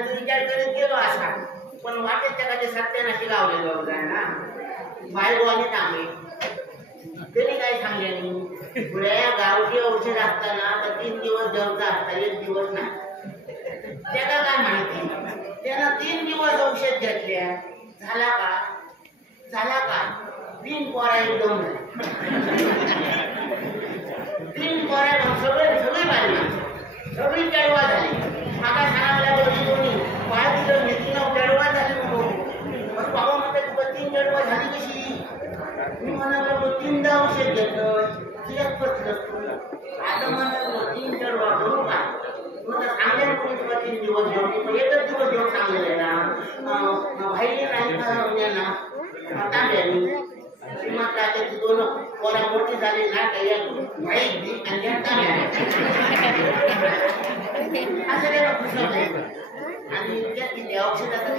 सांगायचा विचार करीत गेलो असा, पण वाटेत त्या काही सत्यानाशी लावलेलो होता ना. बायगोवाने थांबले, त्यांनी काय सांगले, पुढे गावठी औषध असताना तर 3 दिवस जेवता असता, 1 दिवस नाही. त्याला काय माहिती, त्यानं 3 दिवस औषध घेतल्या, झाला का 3 पोरा एकदम 3 पोरा सगळे बाजू सगळी केळवा झाली. माका सांगायला बोलली कोणी पाय दिलं घेतली केळवा झाली म्हणून बाबा म्हणते तुला 3 केळवा झाली कशी. मी म्हणालो 3दा औषध घेतलं तिच्यात पचलं. आता म्हणालो 3 केळवा करू का सांगेल कोणी तुला 3 दिवस घेऊन, 1च दिवस घेऊन सांगलेलं ना भाई नाही ना तांब्यानी श्रीमंताचे 2 पोरा मोठी झाली ना काही माहीत दी आणि असं त्याला खुश आणि किती औषधाचं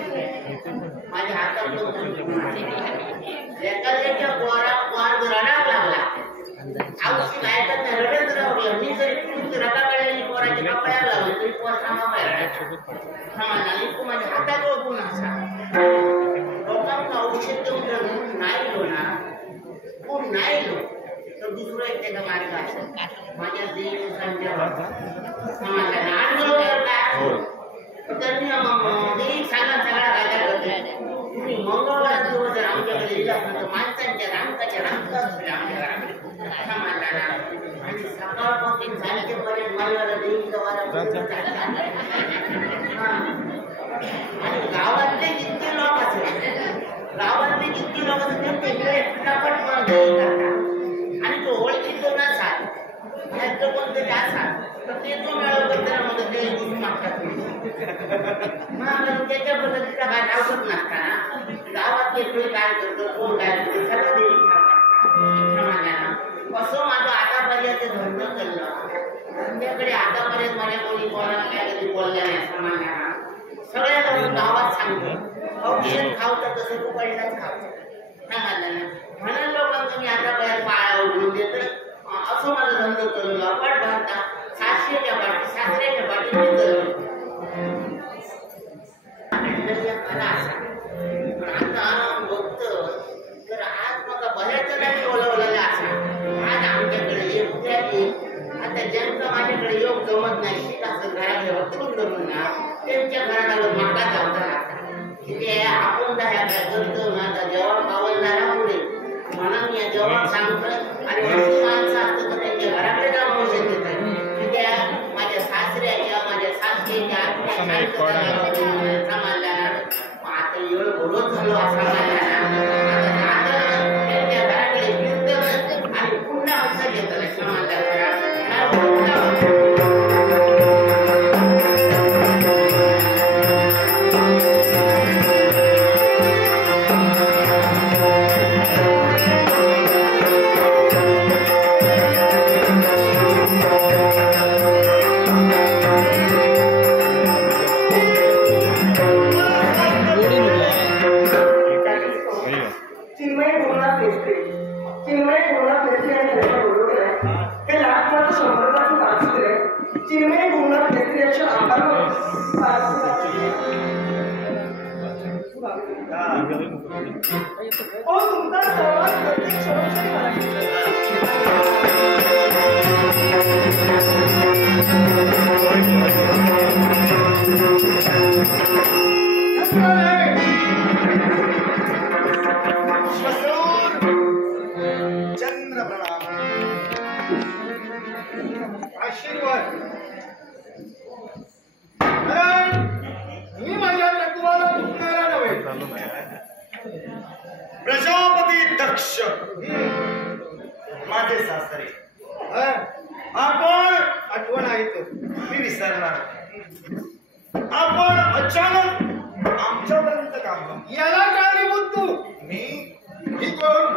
माझ्या हातात एका पोर रडायला लागला. औषध ऐकत नाही, रडत राहू. मी जरी रडा काढलेली पोराच्या कपड्याला लावले तरी पोर थांबा तू माझ्या हातात ओळखून असा लोकांना औषध देऊन नाही ना कोण नाही तर दुसरं एक त्याचा मार्ग असेल. माझ्या दिवसांच्या त्यांनी सांगा सगळा राजा करते तुम्ही मंगळवार दिवस जर आमच्याकडे दिला तर माणसांच्या रांकाच्या रांका आणि सकाळपासून सांजेपर्यंत मला देवीचा वारा आणि गावातले जितके लोक असतात ते फटाफट करतात आणि तो ओळखीतो नसाल त्याचं कोणतरी असाल तर ते जो मिळवतो त्याला मदत ते गुरु मागतात. त्याच्या पद्धतीचा काय आवडत नसताना गावात येतोय काय करतो कोण काय करतो सगळं देवी असं माझं आतापर्यंत धंदा चाललं. संध्याकडे आतापर्यंत माझ्या कोणी कोणाला काय कधी बोलल्या नाही समाजाला सगळ्या गावात सांगतो औषध खावतं तसं तू पहिलाच खावतं म्हणून लोकांना मी आतापर्यंत पाळा उडून देतोय. असं माझं धंदा चाललं. अपाट भारतात सासऱ्याच्या पाठी मी चाललो. आता बघतो तर आज मला बऱ्याच जणांनी बोलवलेलं असा आज आमच्याकडे ये उद्या ये. आता ज्यांचा माझ्याकडे योग जमत नाही असं घराला रचून जमून ना त्यांच्या घराला मागा जाता तिथे आपण काय करतो ना तर जेवण पावलणारा पुढे म्हणून या जेवण सांगतं आणि माणसं असतं तर त्यांच्या घराकडे जाऊन औषध देतात. तिथे माझ्या सासऱ्याच्या माझ्या सासऱ्याच्या समाजला आता एवढं बोलत झालो असा आता त्यांच्या घराकडे फिरतं आणि पुन्हा औषध घेतात समाजला प्रजापती दक्ष माझे सासरे आपण आठवण आहे तो मी विसरणार. आपण अचानक आमच्यापर्यंत काम याला कारणीभूत तू मी ही कोण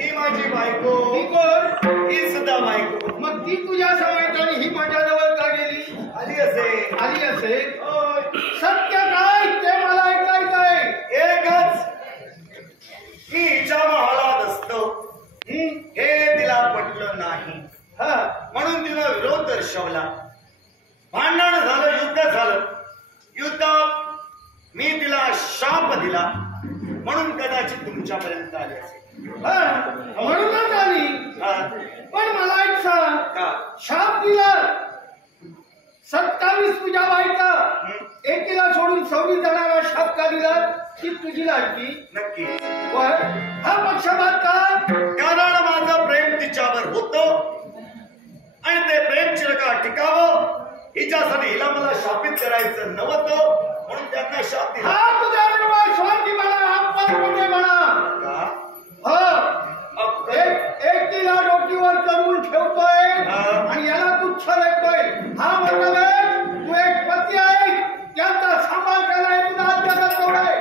ही माझी बायको ही कोण ही सुद्धा बायको. मग ती तुझ्या समोर आणि ही माझ्याजवळ का गेली आली असे सत्य काय ते मला ऐकायचं आहे. एकच मी हिच्या महालात असतो हे तिला पटलं नाही म्हणून तिला विरोध दर्शवला. भांडण झालं युद्ध झालं. युद्धात शाप दिला म्हणून कदाचित तुमच्यापर्यंत आले असेल. म्हणूनच आली. पण मला एक सांग, का शाप दिला 27 तुझ्या बायका, एकीला सोडून 26 जणांना शाप का दिला? की तुझी लाडकी? नक्की. पण हा पक्षपात का? कारण माझं प्रेम तिच्यावर होतं आणि ते प्रेम चिरका टिकावं हिच्यासाठी हिला मला शापित करायचं नव्हतं म्हणून त्यांना शाप दिला. हा तुझा निर्वाह स्वार्थी म्हणा, आपण कुठे म्हणा. का? एकटीला डोकीवर करून ठेवतोय आणि याला तुच्छ लेखतोय. हा मतलब तू एक पती आहे, त्याचा सांभाळ करायला तुझा जगत आहे.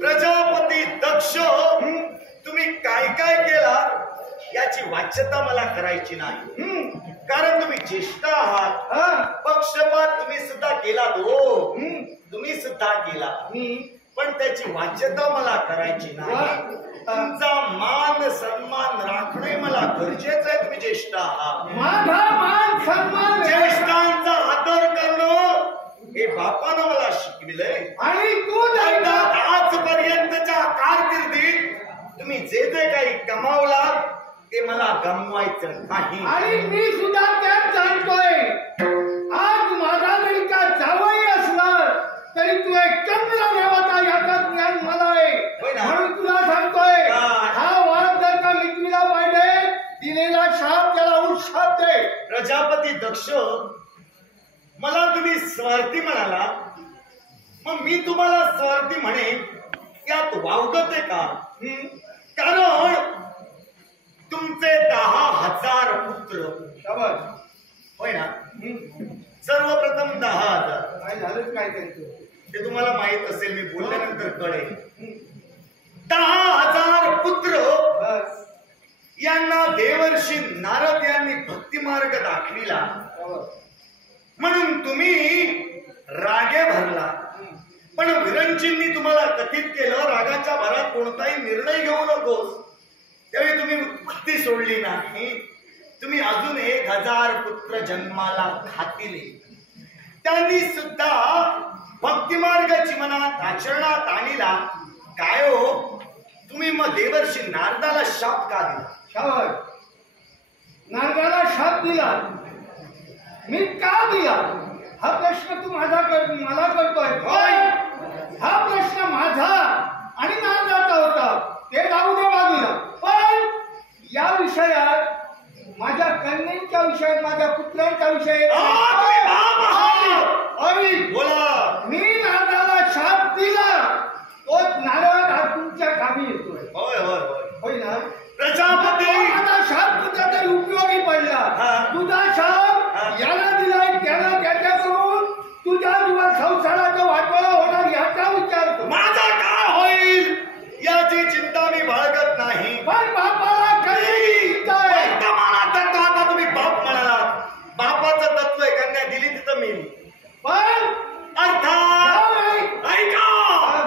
प्रजापती दक्ष तुम्ही काय काय केला याची वाच्यता मला करायची नाही. कारण तुम्ही ज्येष्ठ आहात. पक्षपात तुम्ही सुद्धा केला. हो तुम्ही सुद्धा केला, पण त्याची वाच्यता मला करायची नाही. तुमचा मान सन्मान राखणे मला गरजेचं आहे. तुम्ही ज्येष्ठ आहात. माझा मान सन्मान ज्येष्ठांचा आदर करणं हे बापानं मला शिकविलंय. आणि तू आजपर्यंतच्या कारकिर्दीत तुम्ही जे जे काही कमावलात ते मला गमवायचं नाही. आणि मी सुद्धा त्यात जाणतोय. आज माझा जरी का जावई असणार तरी तू एक चंद्र देवता याचं ज्ञान मला आहे. म्हणून तुला सांगतोय, हा वाद जर का मिटविला पाहिजे, दिलेला शाप त्याला उशाप दे. प्रजापती दक्ष मला तुम्ही स्वार्थी म्हणाला, मग मी तुम्हाला स्वार्थी म्हणेन यात वावगत आहे का? कारण तुमचे 10,000 पुत्र होय ना. सर्वप्रथम 10,000 काय झालं काय त्यांचं ते तुम्हाला माहित असेल, मी बोलल्यानंतर कळेल. 10,000 पुत्र यांना देवर्षी नारद यांनी भक्तिमार्ग दाखविला म्हणून तुम्ही रागे भरला. पण विरंचींनी तुम्हाला कथित केलं, रागाच्या भरात कोणताही निर्णय घेऊ नकोस. त्यावेळी तुम्ही भक्ती सोडली नाही. तुम्ही अजून 1,000 पुत्र जन्माला घातिले. त्यांनी सुद्धा भक्तिमार्ग जीवनात आचरणात आणला. काय हो तुम्ही मग देवर्षी नारदाला शाप का दिला? शावर नारदाला शाप दिला मी का दिला हा प्रश्न तू मला करतोय. हा प्रश्न माझा आणि नारदाचा होता, ते जाऊ दे बाजूला. पण या विषयात माझ्या कन्यांच्या विषयात, माझ्या पुत्रांच्या विषयात बोला. मी नारदाला शाप दिला, तोच नारद हा तुमच्या कामी येतोय. होय होय होय होय ना. प्रजापती माझा शाप तुझा तरी उपयोगी पडला. तुझा शाप याला दिलाय, त्याला त्याच्याकडून तुझ्या जीवा संसाराचं वाटोळं होणार याचा विचार कर. माझा काय होईल याची चिंता मी बाळगत नाही. पण बापाला कधी तत्व आता तुम्ही बाप म्हणाला. बापाचं तत्व आहे, कन्या दिली तिथं मी. पण अर्थात ऐका,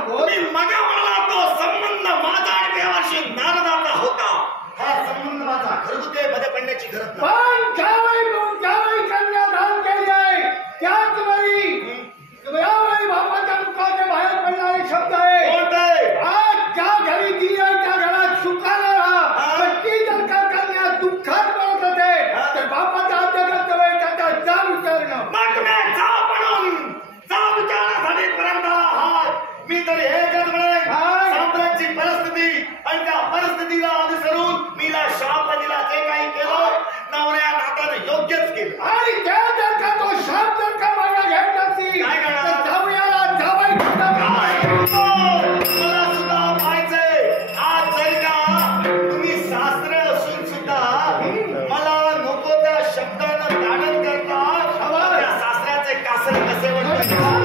मी मगा म्हणाला तो संबंध माझा आणि देवाशी नारदाचा होता. हा संबंध माझा घरगुती मध्ये पडण्याची गरज नाही. पण ज्यावेळी कन्या दान केली आहे त्याच वेळी बापाच्या मुखाचे बाहेर पडणारे शब्द आहे. कोणते? आज ज्या घरी दिली आहे त्या घरात सुखानं राहा. पण ती जर का कन्या दुःखात पडत असेल तर बापाचा कर्तव्य त्याचा जा विचारणं. मग मी जा म्हणून जा विचारण्यासाठी पर्यंत आहात. मी तरी हे जग म्हणेन साम्राज्याची परिस्थिती आणि त्या परिस्थितीला अनुसरून मीला शाप दिला. जे काही केलं नवऱ्या नात्यानं योग्यच केलं. आणि त्या जर का तो शाप जर का मला घ्यायचा असेल काय करणार? तर जाऊयाला जावई मला सुद्धा पाहिजे. आज जर का तुम्ही सासरे असून सुद्धा मला नको त्या शब्दानं ताडण करता, त्या सासऱ्याचे कासरे कसे वाटतात?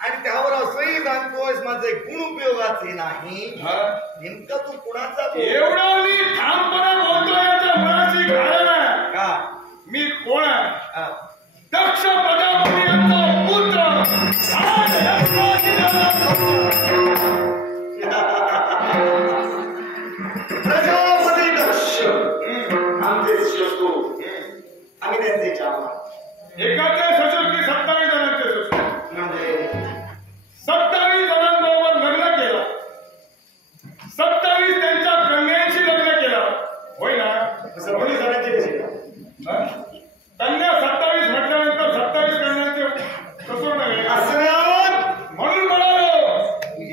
आणि त्यावर असंही सांगतोयस माझे गुण उपयोगाचे नाही. नेमकं तू कुणाचा एवढं मी ठामपणे बोलतोय याच्या मनाची कारण आहे का? मी कोण आहे? हा. दक्ष प्रजापती यांचा पुत्र आज यज्ञाची प्रजापती दक्ष आमचे शत्रू आम्ही त्यांचे चावा एकाचे सशस्त्र 27 जणांचे सशस्त्र म्हणजे 27 जणांबरोबर लग्न केलं. 27 त्यांच्या कन्यांशी लग्न केलं. होय ना? सर्वणी जणांचे कसे कन्या 27 म्हटल्यानंतर 27 कन्यांचे ससूर नव्हे म्हणून म्हणालो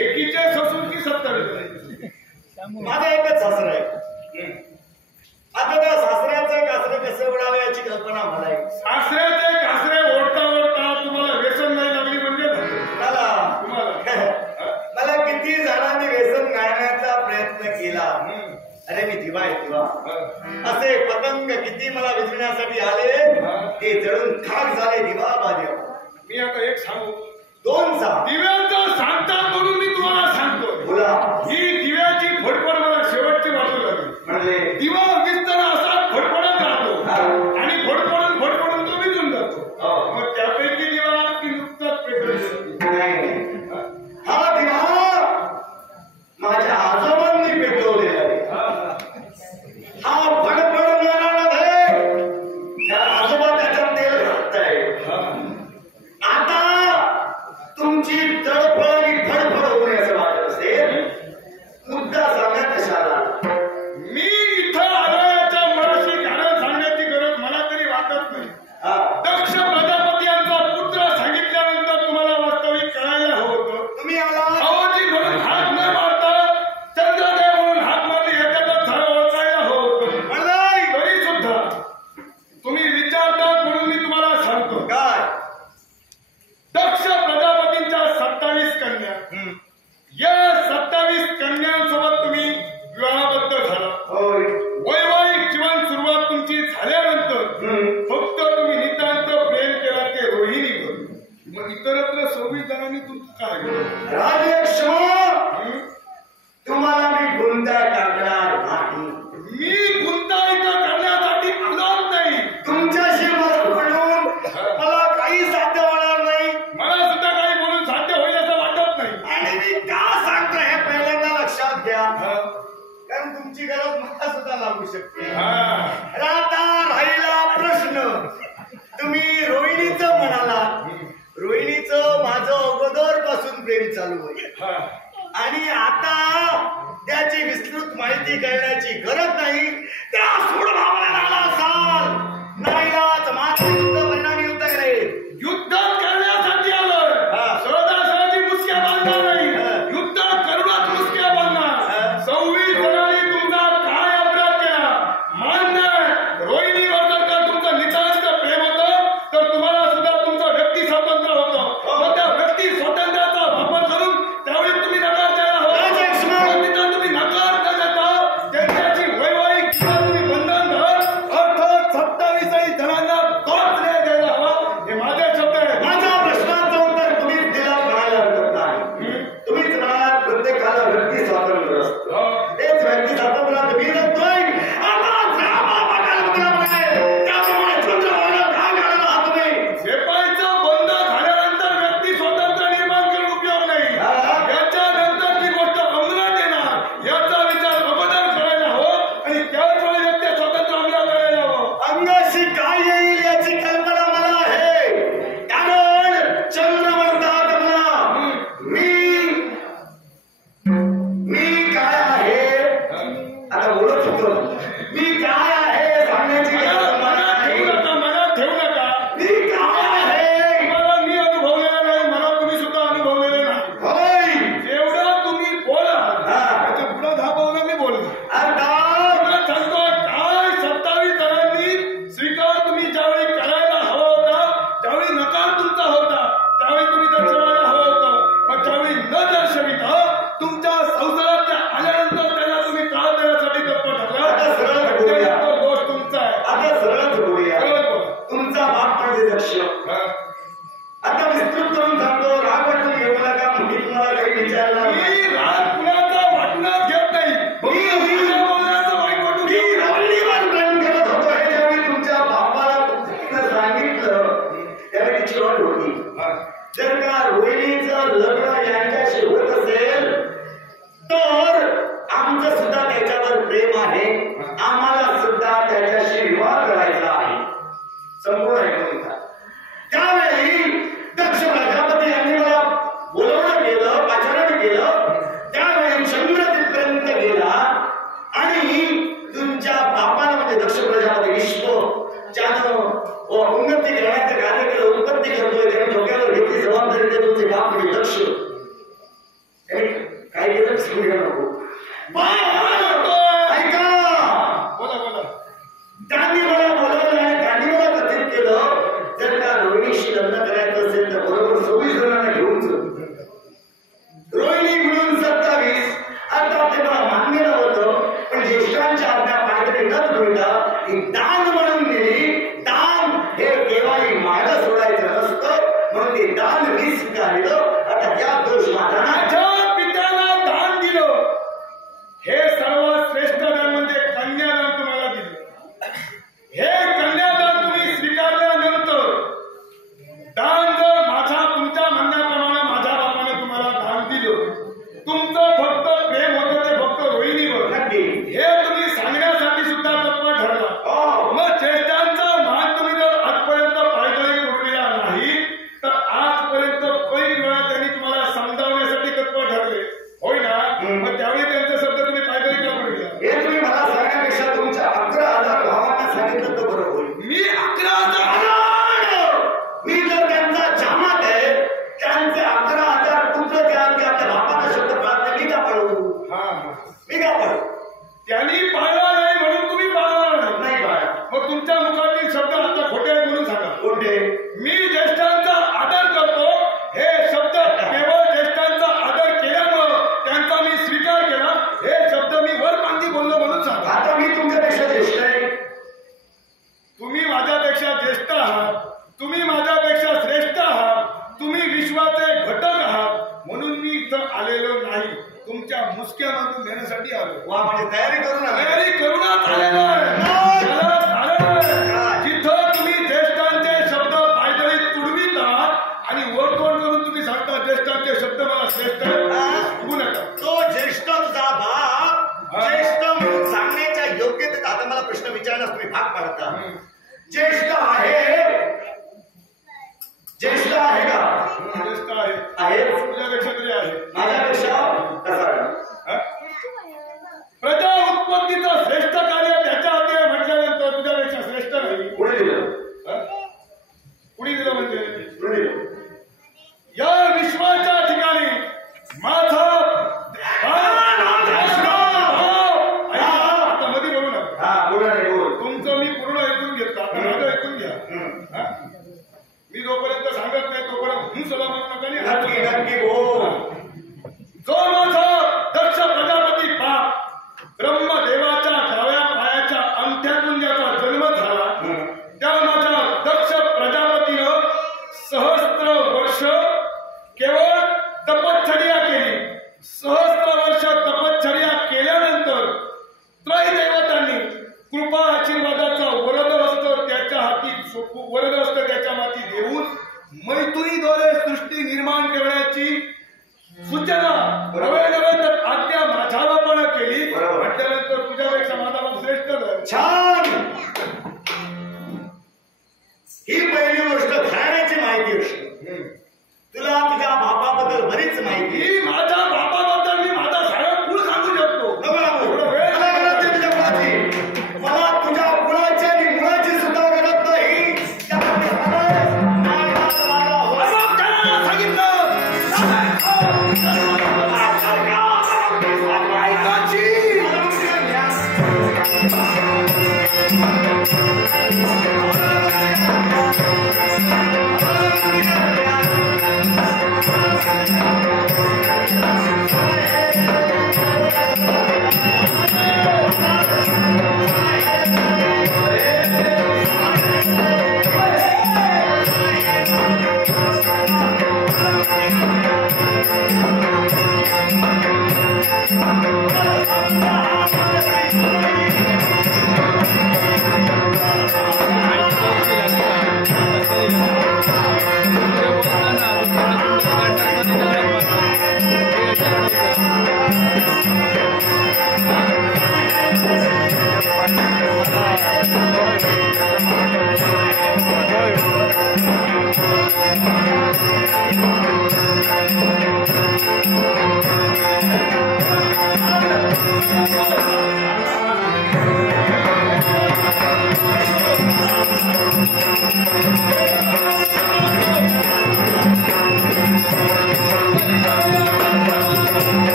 एकीचे ससूर की 27. माझा एकच सासरा आहे. आता त्या सासऱ्याचं कासरं कसं उडावं याची कल्पना मला आहे. सासऱ्याचे कासरे ओढता ओढता तुम्हाला व्यसन नाही लागली म्हणजे मला किती जणांनी व्यसन गाळण्याचा प्रयत्न केला. अरे मी दिवा आहे दिवा. असे पतंग किती मला विझण्यासाठी आले ते जळून खाक झाले. दिवा बादेव. मी आता एक सांगू 2 सांग. दिव्याचं सांगता म्हणून मी तुम्हाला सांगतो. बोला. ही दिव्याची फडफड मला शेवटची वाटू लागली. म्हणजे दिवा विजताना असा फडफडत राहतो आणि फडफडून तो विजून जातो. मग त्यापैकी दिवा की नुकताच पेटवली. हा दिवा माझ्या आजोबांनी पेटवलेला आहे. हा फडफडणारा नव्हे. त्या आजोबा त्याच्यात तेल घालताय. आता तुमची तळफळ आणि फडफड होणे असं वाटत असेल मुद्दा सांगा कशाला. मी इथं आलो याच्या मनाशी कारण सांगण्याची गरज मला तरी वाटत नाही. दक्ष प्रजापती यांचा पुत्र सांगितल्यानंतर तुम्हाला वास्तविक कळायला हवं होतं. तुम्ही आला भावाजी म्हणून हात न मारता चंद्रदेव म्हणून हात मारले याच्यातच झालं ओळखायला हवं होतं. म्हणलाय तरी सुद्धा तुम्ही विचारतात म्हणून मी तुम्हाला सांगतो. काय दक्ष प्रजापतींच्या 27 कन्या. या 27 कन्यांसोबत तुम्ही विवाहाबद्ध झाला. होय. वैवाहिक जीवन सुरुवात तुमची झाल्यानंतर फक्त तुम्ही नितांत प्रेम केला ते रोहिणीवर. मग इतरत्र 26 जणांनी तुमचं काय केलं? राजयक्ष तुम्हाला मी गुंता टाकणार नाही. मी गुंतायित करण्यासाठी आलोच नाही. तुमच्याशी मत म्हणून मला काही साध्य होणार नाही. मला सुद्धा काही बोलून साध्य होईल असं वाटत नाही. आणि मी का सांगतो हे पहिल्यांदा लक्षात घ्या. कारण तुमची गरज मला सुद्धा लागू शकते. आता राहिला प्रश्न तुम्ही रोहिणीचं म्हणाला. रोहिणीचं माझं अगोदर पासून प्रेम चालू आहे आणि आता त्याची विस्तृत माहिती कळण्याची गरज नाही. त्या सोड भावना आला असाल नाहीलाच मात्र युद्ध परिणामी युद्ध करेल. युद्ध करण्यासाठी आलोय. सहजासहजी मुसक्या बांधणार नाही. युद्ध करूनच मुसक्या बांधणार. 26 जणांनी तुमचा काय अपराध केला मान्य. रोहिणीवर जर का तुमचं नितांत प्रेम होतं तर तुम्हाला सुद्धा तुमचं व्यक्ती स्वातंत्र्य होतं. मग त्या व्यक्ती स्वातंत्र्याचा वापर करून त्यावेळी तुम्ही नकार द्यायला हवा. तिथं तुम्ही नकार न देता त्यांच्याची वैवाहिक जीवन तुम्ही बंधन धर अर्थात 27 जणांना तोच न्याय द्यायला हवा. हे माझे शब्द आहेत. माझ्या प्रश्नाचं उत्तर तुम्हीच दिला म्हणायला हरकत नाही. तुम्हीच म्हणाला प्रत्येकाला व्यक्ती स्वातंत्र्य असतं. तेच व्यक्ती स्वातंत्र्यात मी नसतोय. आता त्याप्रमाणे चंद्रभागा का काढला आहात तुम्ही. झेपायचं बंद झाल्यानंतर व्यक्ती स्वातंत्र्य निर्माण करून उपयोग नाही. याच्यानंतर ती गोष्ट अंमलात येणार याचा विचार अगोदर करायला हवं आणि त्याच वेळी व्यक्ती स्वातंत्र्य अंमलात आणायला हवं. अंगाशी काय येईल याची कल्पना मला आहे. कारण चंद्र म्हणतात मला मी काय आहे. आता बोलत होतो मी काय आहे सांगण्याची गरज मला नाही. मनात ठेवू नका. मी काय आहे. तुम्हाला मी अनुभवलेलं नाही. मला तुम्ही सुद्धा अनुभवलेले नाही. होय. जेवढं तुम्ही बोला त्याच्या पुढं धापवलं मी बोललो. आता मला सांगतो काय 27 जणांनी स्वीकार तुम्ही ज्यावेळी करायला हवा होता त्यावेळी नकार तुमचा होता. त्यावेळी तुम्ही दर्शवायला हवं होतं. मग त्यावेळी न दर्शविता तुमच्या संसारात आल्यानंतर त्याला तुम्ही त्रास देण्यासाठी तत्पर ठरला. आमचं सुद्धा त्याच्यावर प्रेम आहे, आम्हाला सुद्धा त्याच्याशी विवाह करायचा आहे. संपूर्ण ऐकून घ्या. त्यावेळी दक्ष प्रजापती यांनी मला बोलवणं केलं, पाचारण केलं. त्यावेळी चंद्र तिथपर्यंत गेला आणि तुमच्या बापाला म्हणजे दक्ष प्रजापती विश्व ज्यानं उन्नती करण्याचं कार्य केलं, उत्पत्ती करतोय, त्याने डोक्यावर घेतली जबाबदारी. ते तुमचे बाप म्हणजे दक्ष काय केलं सांगू नको. ऐका, त्यांनी मला बोलवलं आणि त्यांनी मला कथित केलं, जर का रोहिणीशी लग्न करायचं असेल तर बरोबर 26 जणांना घेऊन रोहिणी मिळून 27. आता ते मला मान्य नव्हतं, पण ज्येष्ठांच्या आज्ञा पायदळी न ठेवता ही दान म्हणून दिली. दान हे केव्हाही मागं सोडायचं नसतं, म्हणून ते दान मी स्वीकारलं. आता या दोष माझा माझ्या पित्याला दान दिलं, हे सर्वात श्रेष्ठ दान म्हणजे कन्यादान तुम्हाला दिलं. हे कन्यादान तुम्ही स्वीकारल्यानंतर दान जर माझ्या तुमच्या म्हणण्याप्रमाणे माझ्या बापाने तुम्हाला दान दिलं, तुमचं फक्त प्रेम होतं ते फक्त रोहिणीवर, हे तुम्ही सांगण्यासाठी सुद्धा तत्पर ठरला. मग ज्येष्ठांचा मान तुम्ही जर आजपर्यंत पायदळी तोडलेला नाही, तर आजपर्यंत कैक वेळा त्यांनी तुम्हाला समजावण्यासाठी तत्पर ठरले, होय ना? मग त्यावेळी त्यांचा शब्द तुम्ही पायदळी का पडला? हे तुम्ही मला सांगण्यापेक्षा तुमच्या 11,000 भावांना सांगितलं तर बरं होईल. मी 11,000 मी जर त्यांचा जामात आहे, त्यांचे 11,000 पुत्र द्या की आपल्या बापाचा शब्द पाळत मी का पळवू? मी का पळू? त्यांनी पाळला नाही म्हणून तुम्ही पाळला नाही पाळला. मग तुमच्या मुखातील शब्द आता खोटे आहेत म्हणून सांगा. कोणते? मी ज्येष्ठांचा आदर करतो, हे शब्द केवळ ज्येष्ठांचा आदर केल्यामुळं त्यांचा मी स्वीकार केला, हे शब्द मी वरपांती बोललो म्हणून सांगा. आता मी तुमच्यापेक्षा ज्येष्ठ आहे. तुम्ही माझ्यापेक्षा ज्येष्ठ आहात, तुम्ही माझ्यापेक्षा श्रेष्ठ आहात, तुम्ही विश्वाचे घटक आहात, म्हणून मी इथं आलेलो नाही, तुमच्या मुसक्यामधून घेण्यासाठी आलो. वा, म्हणजे तयारी करू ना. तयारी करूनच आलेलो आहे. जिथं तुम्ही ज्येष्ठांचे शब्द पायदळीत तुडवीत आहात आणि वरतोड करून तुम्ही सांगता ज्येष्ठांचे शब्द मला श्रेष्ठ तुडवू नका. तो ज्येष्ठ तुझा बाप ज्येष्ठ म्हणून सांगण्याच्या योग्यतेत आता मला प्रश्न विचारण्यास तुम्ही भाग पाडता. ज्येष्ठ आहे, ज्येष्ठ आहे का? ज्येष्ठ आहे, आहे. तुझ्यापेक्षा तरी आहे. माझ्यापेक्षा कसा? प्रजा उत्पत्तीचं श्रेष्ठ कार्य त्याच्या हाती म्हटल्यानंतर तुझ्यापेक्षा श्रेष्ठ नाही. पुढे दिलं. कुणी दिलं म्हणजे पुढे दिलं. या विश्वाच्या ठिकाणी माझा आता मध्ये बोलू नका. तुमचं मी पूर्ण ऐकून घेतलं, आता माझं ऐकून घ्या. मी जोपर्यंत सांगत नाही तोपर्यंत ही सला म्हणू नका. नक्की नक्की बोल. जो माझा दक्ष प्रजापती बाप ब्रह्मदेवाच्या डाव्या पायाच्या अंगठ्यातून ज्याचा जन्म झाला, त्या माझ्या दक्ष प्रजापतीनं सहस्त्र वर्ष केवळ तपश्चर्या केली. सहस्त्र वर्ष तपश्चर्या केल्यानंतर त्रयदेवतांनी कृपा आशीर्वादाचा वरदहस्त त्याच्या हाती वरदहस्त त्याच्या माती देऊन मैत्रीद्वारे सृष्टी निर्माण करण्याची सूचना नवे तर आज्ञा माझ्या बापानं केली. म्हटल्यानंतर तुझ्यापेक्षा माझा बाप श्रेष्ठ झाला. छान. ही पहिली गोष्ट घराण्याची माहिती असते. तुला तुझ्या बापाबद्दल बरीच माहिती. माझ्या बापाबद्दल मी माझा सारा कुळ सांगू शकतो. तुझ्या मुलाची, मला तुझ्या मुलाची आणि मुलाची सुद्धा गरज नाही. सांगितलं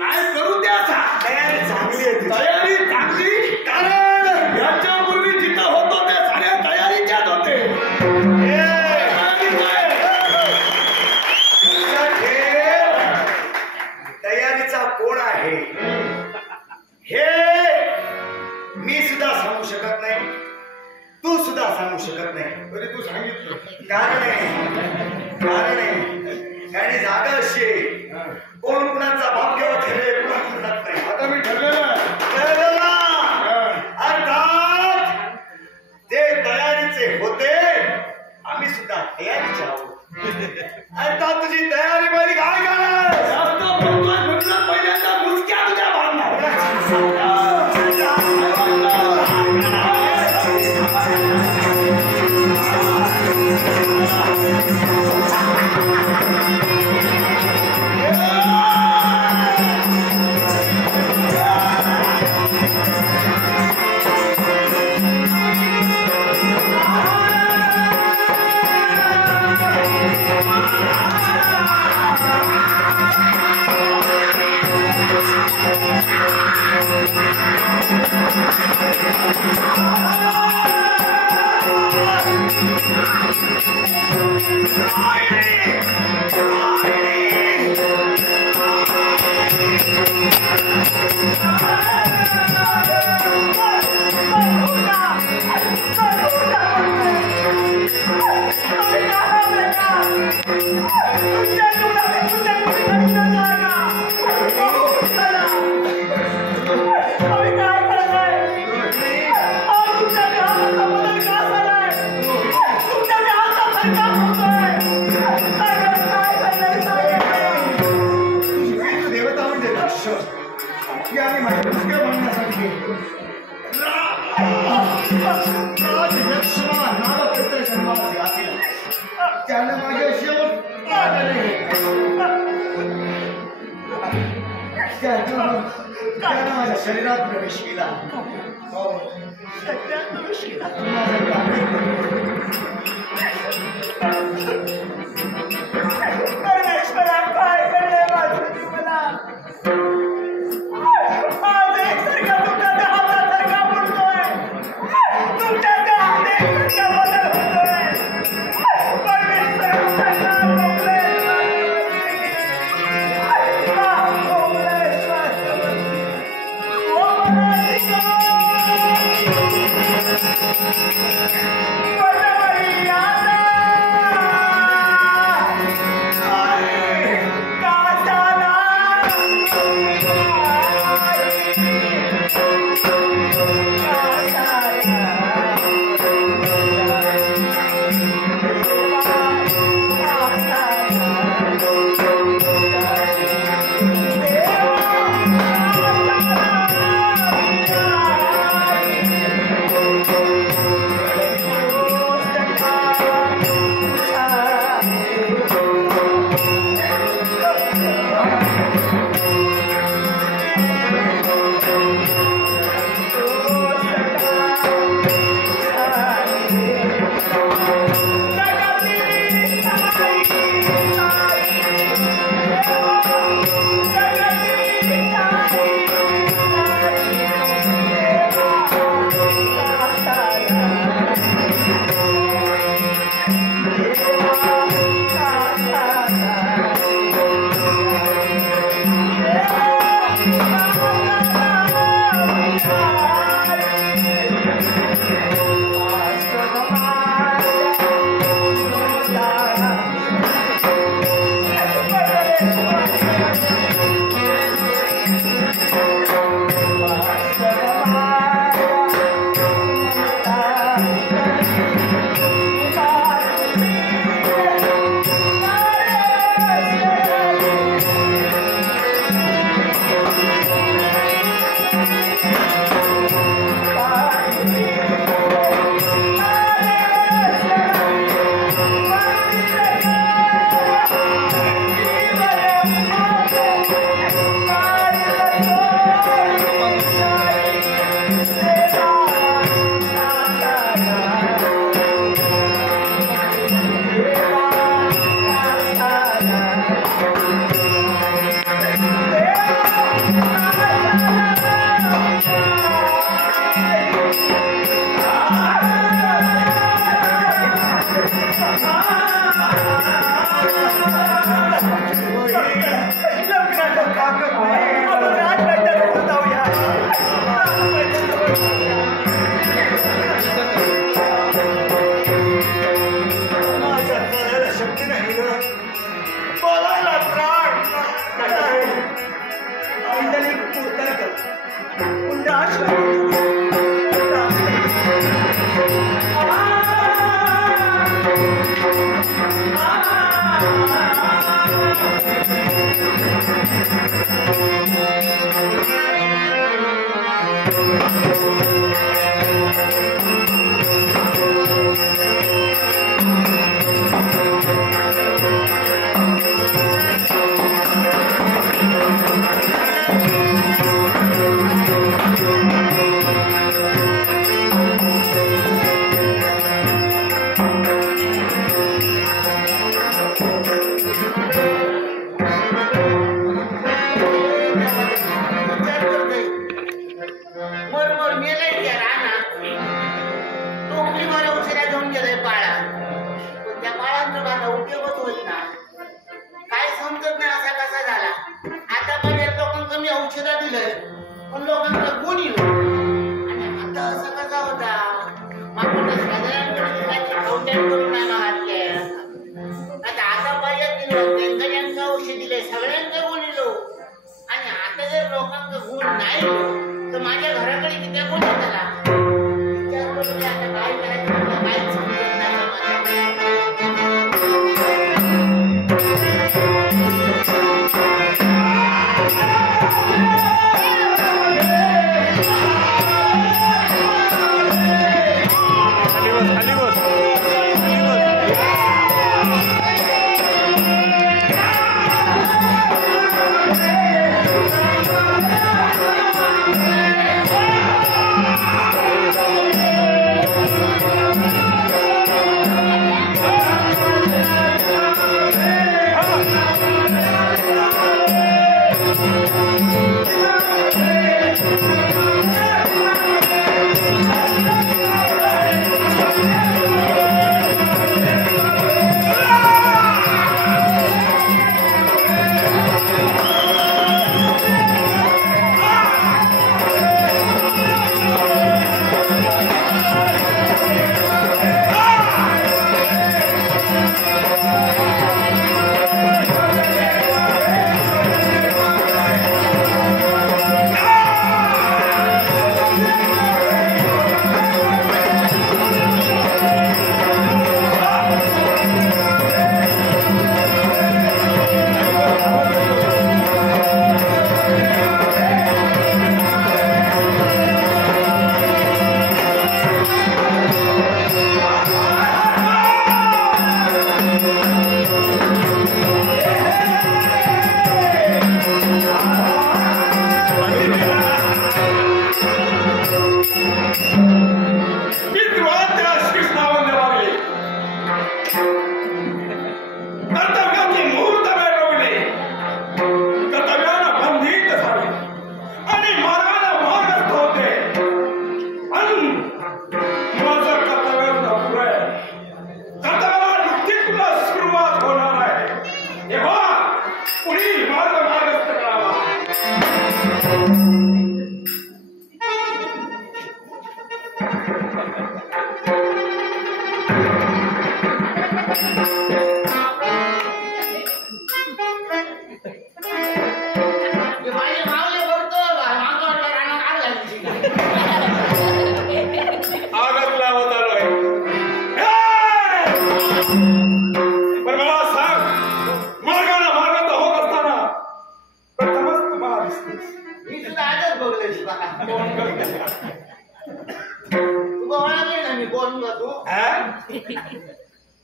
काय करू द्याचा तयारी चांगली आहे तुझी. तयारी चांगली कारण याच्यापूर्वी जिथं होतो ते साऱ्या तयारीच्याच होते. तयारीचा कोण आहे हे मी सुद्धा सांगू शकत नाही, तू सुद्धा सांगू शकत नाही. तरी तू सांगितलं कारण आणि जागा अशी आहे, कोण कुणाचा बाप केव्हा ठरले कुणा म्हणत नाही. आता मी ठरलेलं आहे. अर्थात ते तयारीचे होते, आम्ही सुद्धा तयारीचे आहोत. अर्थात तुझी तयारी पहिली काय करणार? जास्त बोलतोय म्हटलं पहिल्यांदा मुसक्या तुझ्या बांधणार. देवता म्हणजे दक्ष की आम्ही माहिती म्हणण्यासाठी राजलक्ष्मण नागपुत्र जन्मास घातला. त्यानं माझ्या शेवट त्यानं माझ्या शरीरात प्रवेश केला.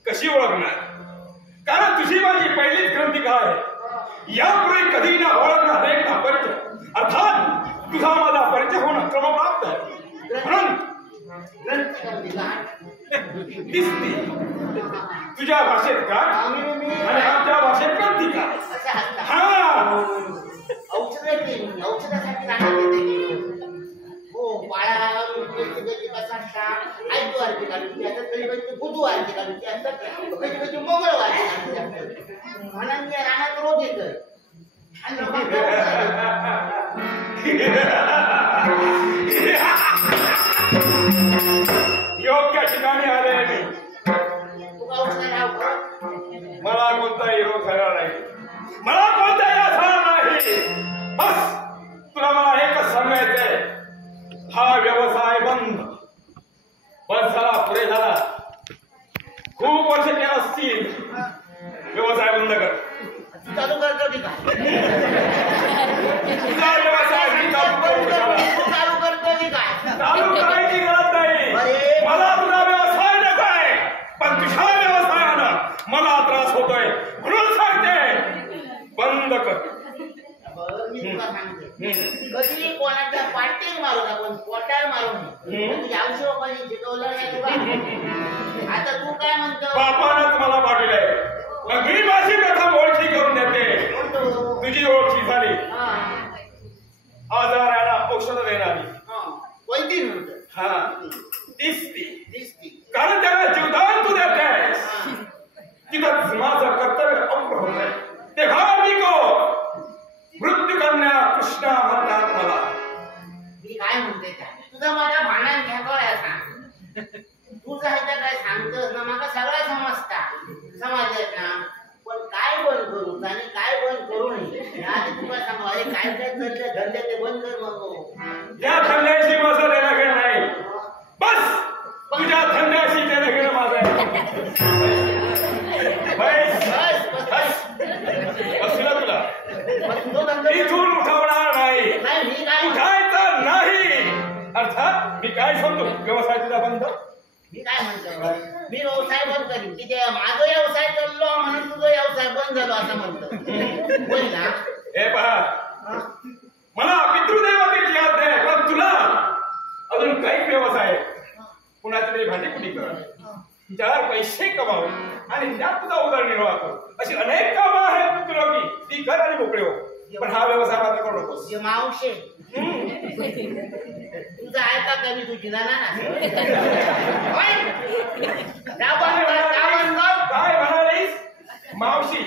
कशी ओळखणार काय आहे? यापूर्वी कधी ना ओळख ना देख ना परिचय, अर्थात तुझा माझा परिचय होणं क्रमप्राप्त आहे. म्हणून दिसते तुझ्या भाषेत का आणि आमच्या भाषेत क्रांती का? हा औषधासाठी राहणार हो बाळा कसा ऐकतो आरती काढून कधी कधी बुधू आरती काढून कधी कधी मंगळवार म्हणून राहण्यात रोज येत योग्य ठिकाणी आले मी. तू औषध राव मला कोणताही रोग झाला नाही, मला कोणताही आजार नाही. बस तुला मला एकच सांगायचंय, हा व्यवसाय बंद झाला, पुढे झाला. खूप वर्ष केलं असतील. व्यवसाय बंद कर. चालू करतो ठीक आहे तुझा व्यवसाय मी चालू करू कशाला? चालू करतो ठीक आहे चालू करायची गरज नाही. मला तुझा व्यवसाय नको आहे, पण तुझ्या व्यवसायानं मला त्रास होतोय म्हणून सांगते बंद कर. मी तुला सांगते कधी कोणाच्या पाटील मारू आपण पोटार मारू नये. औषध लोकांनी शिकवलं नाही तुला. आता तू काय म्हणतो? बापानंच मला पाठवलंय, मग मी माझी प्रथम ओळखी करून देते. तुझी ओळखी झाली, आजाराला औषध देणारी कोणती म्हणतो? हा दिसती, दिसती कारण त्याला जीवदान तू देतेस. तिथं माझं कर्तव्य अपूर्ण होत आहे. तेव्हा मी मृत्यू कन्या कृष्णा म्हणतात मला. मी काय म्हणते तुझा माझ्या भांडण घ्या सांग. तू जायचं काय सांगतोस ना मला सगळं समजतात ना, पण काय बंद करू आणि काय बंद करू नये आधी तुला सांग. अरे काय काय चाललं धंदे ते बंद कर मग. या धंद्याशी माझं देणं घेणं नाही. बस तुझ्या धंद्याशी देणं घेणं माझं आहे. बसला तुला इथून उठवणार नाही, उठायचं नाही. अर्थात मी काय सांगतो, व्यवसाय तुझा बंद. मी काय म्हणतो, मी व्यवसाय बंद करीन. तिथे माझा व्यवसाय चाललो म्हणून तुझा व्यवसाय बंद झालो असं म्हणतो बोल ना. हे पहा, मला पितृदेवतेची याद आहे, पण तुला अजून काही व्यवसाय आहे. कुणाची तरी भांडी कुणी कर, 4 पैसे कमाव आणि त्यात तुझा उदरनिर्वाह कर. अशी अनेक कामं आहेत तुला ती कर आणि मोकळे हो. पण हा व्यवसाय मात्र करू नकोस. मावशे तुझा ऐका कमी तुझी ना काय म्हणालीस? मावशी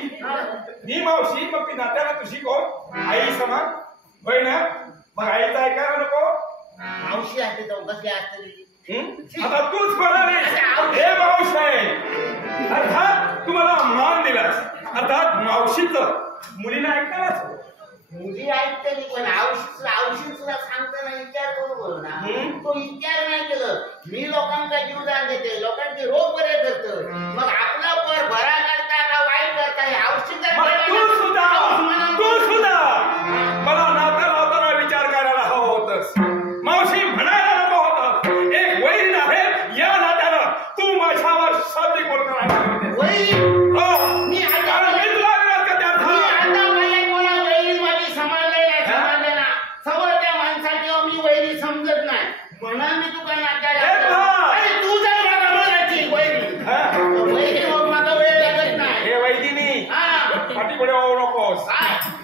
मी मावशी, मग ती नात्याला तुझी कोण? आई समान होय ना? मग आईचा ऐकायला नको. मावशी असते तो कसली असते. आता तूच म्हणालीस हे मावश आहे, अर्थात तुम्हाला मान दिलास. अर्थात मावशीच मुलीला ऐकायलाच. मुली ऐकते नाही, पण औषध तुला सांगताना विचार करू बोल ना. तो विचार नाही केलं. मी लोकांचा जीवदान देते, लोकांचे रोग बरे करतो. मग आपला पर बरा करता का वाईट करता हे औषध तू सुद्धा मला नाताना विचार करायला हवं होतस. मावशी म्हणायला नको होतं. एक वैर आहे या नात्यानं तू माझ्यावर शाब्दिक बोलणार आहे. मी आता समोरच्या माणसाला मी वैरी समजत नाही म्हणून मी तुका नात्याला तू जर मला बोलायची वैरी मग मला वेळ लागत नाही. हे वैदिनी पाठीपुढे होऊ नकोस.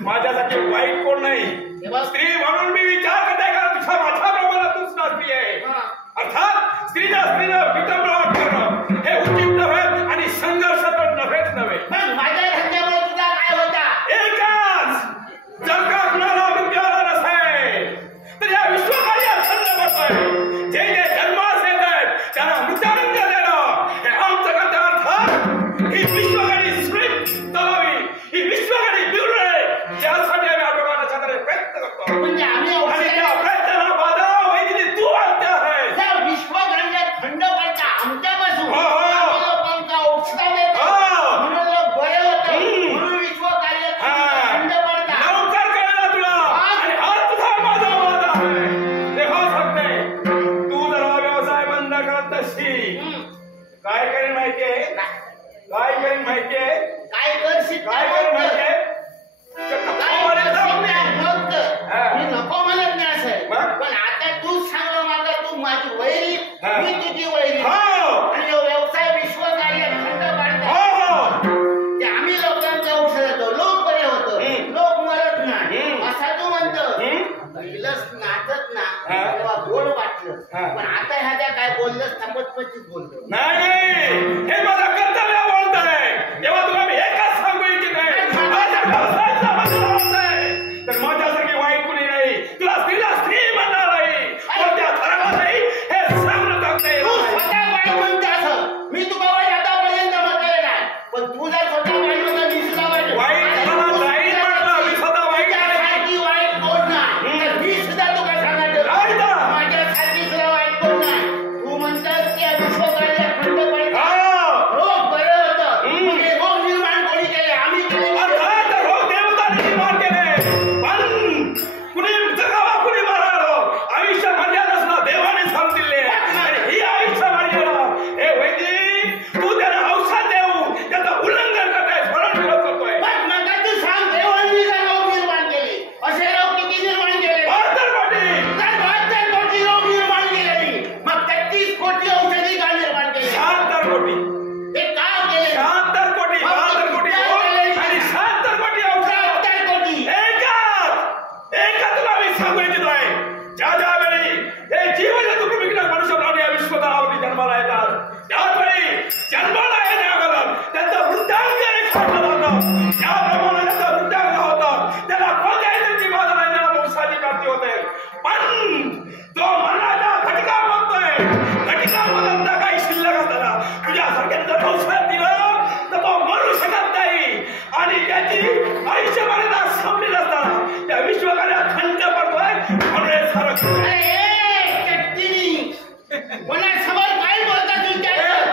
माझ्यासाठी वाईट कोण नाही. स्त्री म्हणून मी विचार करताय का तुझ्या माझ्या प्रमाणात तूच नाचली आहे. अर्थात स्त्रीला विटंबना करणं हे उचित नव्हे आणि संघर्ष तर नव्हेच नव्हे. माझ्या धंद्यामुळे तुझा काय होता? एकच जर का कुणाला विद्याला नसेल तर या विश्वकार्य खंड बसतोय. जे जन्मास येत आहेत त्यांना मृत्यानंद देणं हे आमचं कर्तव्य. अर्थात ही विश्वकार्य स्क्रिप्ट चालावी, ही विश्वकार्य बिरुळे यासाठी आम्ही आटोकाटाच्या प्रयत्न करतो. म्हणजे आम्ही आणि त्या प्रयत्नाला बाधा वैदिनी तू आणते आहेस. विश्वकार्य खंड पडता आमच्यापासून लोकांचा औषध म्हणून लोक पच्चीस बोलतो. नाही हे माझं कर्तव्य बोलतंय. तेव्हा तुला मी एकच सांगू इच्छित आहे, माझ्या व्यवसायाचा बदला होत आहे तर माझ्यासारखी वाईट कुणी नाही. तुला स्त्रीला स्त्री म्हणणार नाही, कोणत्या धर्मातही हे सांगणं टाकते. तू स्वतः वाईट म्हणते असं मी तुला वाईट आतापर्यंत म्हटलेलं नाही, पण तू जर स्वतः वाईट म्हणता मी सुद्धा वाईट वाईट मला नाही म्हटलं, मी स्वतः वाईट आहे. माझ्यासारखी वाईट कोण नाही, तर मी सुद्धा तुला सांगायचं नाही तर. माझ्यासारखी सुद्धा वाईट कोण नाही. तू म्हणतास की विश्वकार्य खंड पडला हा. रोग बरं होतं, मग हे रोग निर्माण कोणी केले? आम्ही केले. अर्थात रोग देवताने निर्माण केले, पण कुणी जगावा कुणी मारावं आयुष्य मर्यादासला देवाने सांग दिले आणि ही आयुष्य मर्यादा. हे वैदिक तू त्याला औषध देऊ त्याचं उल्लंघन करताय, स्मरण ठेवत करतोय. पण नका तू सांग देवांनी जर रोग निर्माण केले, असे रोग किती निर्माण केले? 72 कोटी. तर 72 कोटी रोग निर्माण केले, मग 33 कोटी औषधी का निर्माण केले? 76 कोटी. हे का केले? 76 कोटी, 72 कोटी रोग आणि 76 कोटी औषध. 72 कोटी. एकच तुला मी सांगू इच्छित आहे, ज्या ज्या वेळी हे जीवन दुःख विघ्न मनुष्य प्राणी या विश्वतलावरती जन्माला येतात, त्याचवेळी जन्माला येण्याबरोबर त्यांचं वृद्धांग रेखाटलं जातं. ज्याप्रमाणे त्यांचं वृद्धांग होतं त्याला कोणत्याही त्यांची बाधा नाही, त्याला मोक्षाची प्राप्ती होते. पण तो मरणाच्या घटका बघतोय, घटकापर्यंत काही शिल्लक असताना तुझ्यासारख्या जर औषध दिलं तर तो मरू शकत नाही आणि त्याची आयुष्य मर्यादा संपली नसताना त्या विश्वकार्यात खंड पडतोय म्हणून हे सारं घडलंय. अरे, चटणी. कोणासमोर काय बोलता तू त्याचं?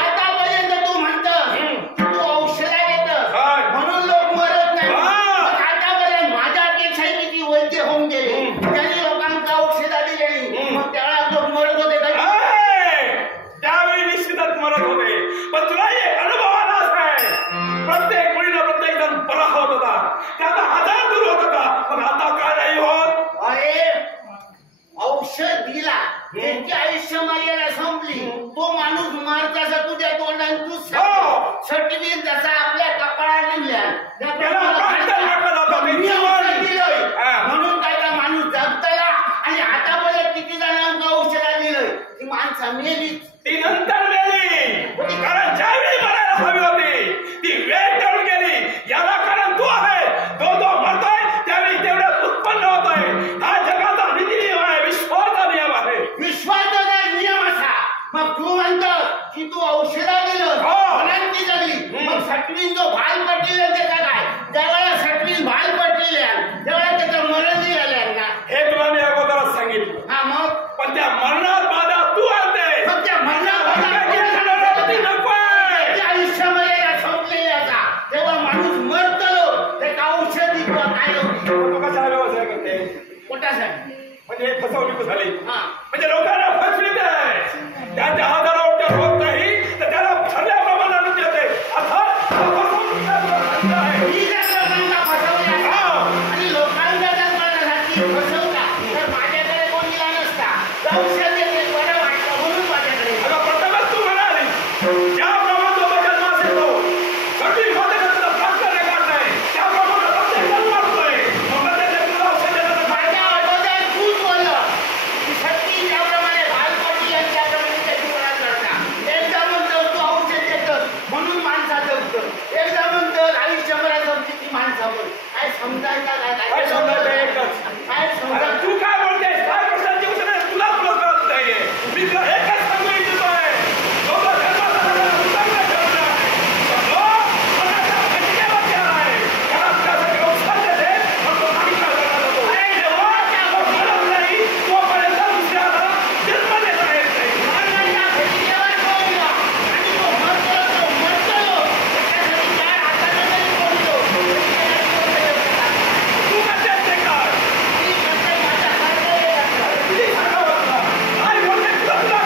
आतापर्यंत तू म्हणतोस की तू औषधा घेतोस काय? म्हणून लोक मरत नाही. हा. मग आतापर्यंत माझ्यापेक्षाही किती वैद्य होऊन गेले, त्यांनी लोकांना औषधा दिलेली, मग त्यावेळेला लोक मरत होते का? त्यावेळी निश्चितच मरत होते, पण तुला एक अनुभव आला आहे. प्रत्येक मुलीनं प्रत्येक जण बरा होत होता, त्याचा आजार दूर होत होता, पण आता काय नाही होत. अरे, औषध दिला त्यांची आयुष्य मर्यादा संपली, तो माणूस मारताचा तुझ्या तोंडाने तू हो. सर्टिफिकेट जसा आपल्या कपाळात लिहिल्या त्याला काढता म्हटलं जातं, ते जीवन. हा. म्हणून काय का माणूस जगतला आणि आतापर्यंत किती जणांना औषधा दिलंय ती माणसं मेलीच. ती नंतर मेली, कारण ज्यावेळी मरायला हवी होती ती वेळ टळून गेली. याला कारण तू आहे, तो मरतोय त्यावेळी तेवढ्यात उत्पन्न होतोय. हा जगाचा नीतिनियम आहे, विश्वाचा नियम आहे. विश्वाचा जर नियम असा, मग तू म्हणतोस की तू औषधा दिलं हो. म्हणून ती जगली, मग सटवीन जो भाल पटलेला त्याचा काय? ज्यावेळेला सटवीन भाल पटलेल्या त्यावेळेला त्याचं मरण निघालं ना. हे तुला मी अगोदरच सांगितलं, हा, मग पण त्या मरणात बाधा तू आणते. मग त्या नकोय. आयुष्यामध्ये संपलेली आता तेव्हा माणूस मरतलो ते का औषधी किंवा काय होती? तू कशाला व्यवसाय करते? पोटासाठी. म्हणजे हे फसवणूक झाली, हा. म्हणजे लोकांना फसवित आहे. त्याच्या आधारावर त्या होत नाही तर त्याला ठरल्या प्रमाणात देते. अर्थात फसवणूक आहे. ही जर लोकांना फसवली असता आणि लोकांना जर करण्यासाठी फसवला तर माझ्याकडे कोण दिला नसता. औषध देते, बरं वाटतं म्हणून माझ्याकडे. आता प्रथमच तू म्हणाली ज्याप्रमाणे तो जन्मास येतो कठीण होते त्याचा प्राप्त रेकॉर्ड नाही, त्याप्रमाणे प्रत्येक जण मारतोय. मग ते लेकराला औषध देण्याचं काय? माझ्या अगोदर तूच बोललं की शक्ती ज्याप्रमाणे भाल पडली आणि त्याप्रमाणे त्याची मरण करता. एकदा म्हणतो तू औषध देतोस म्हणून माणसा जगतो, एकदा म्हणतो आयुष्यभरात जगती ती माणसावर. काय समजायचा काय समजायचं एकच. काय आता समजायचं? तू काय बोलतेस? काय प्रश्नांची उत्तरे तुला कळत नाहीये. मी तुला एकच सांगू इच्छितोय, लोकं जन्माला आल्याला उदाहरण ठेवत आहे. पण लोक मनाच्या खटक्यावरती आहे. त्याला त्यासाठी औषध देते, पण तो नाही करणार तो. जेव्हा तो मरत नाही, तोपर्यंत दुसऱ्याला जन्म देता येत नाही. मरणाच्या खटक्यावर पडला आणि तो मरतलो. त्याच्यासाठी चार हाताने तरी पडलो. तू कशात ते काढ. मी कसं माझ्या हाताने किती सांगावं तुला? काय बोलते तुला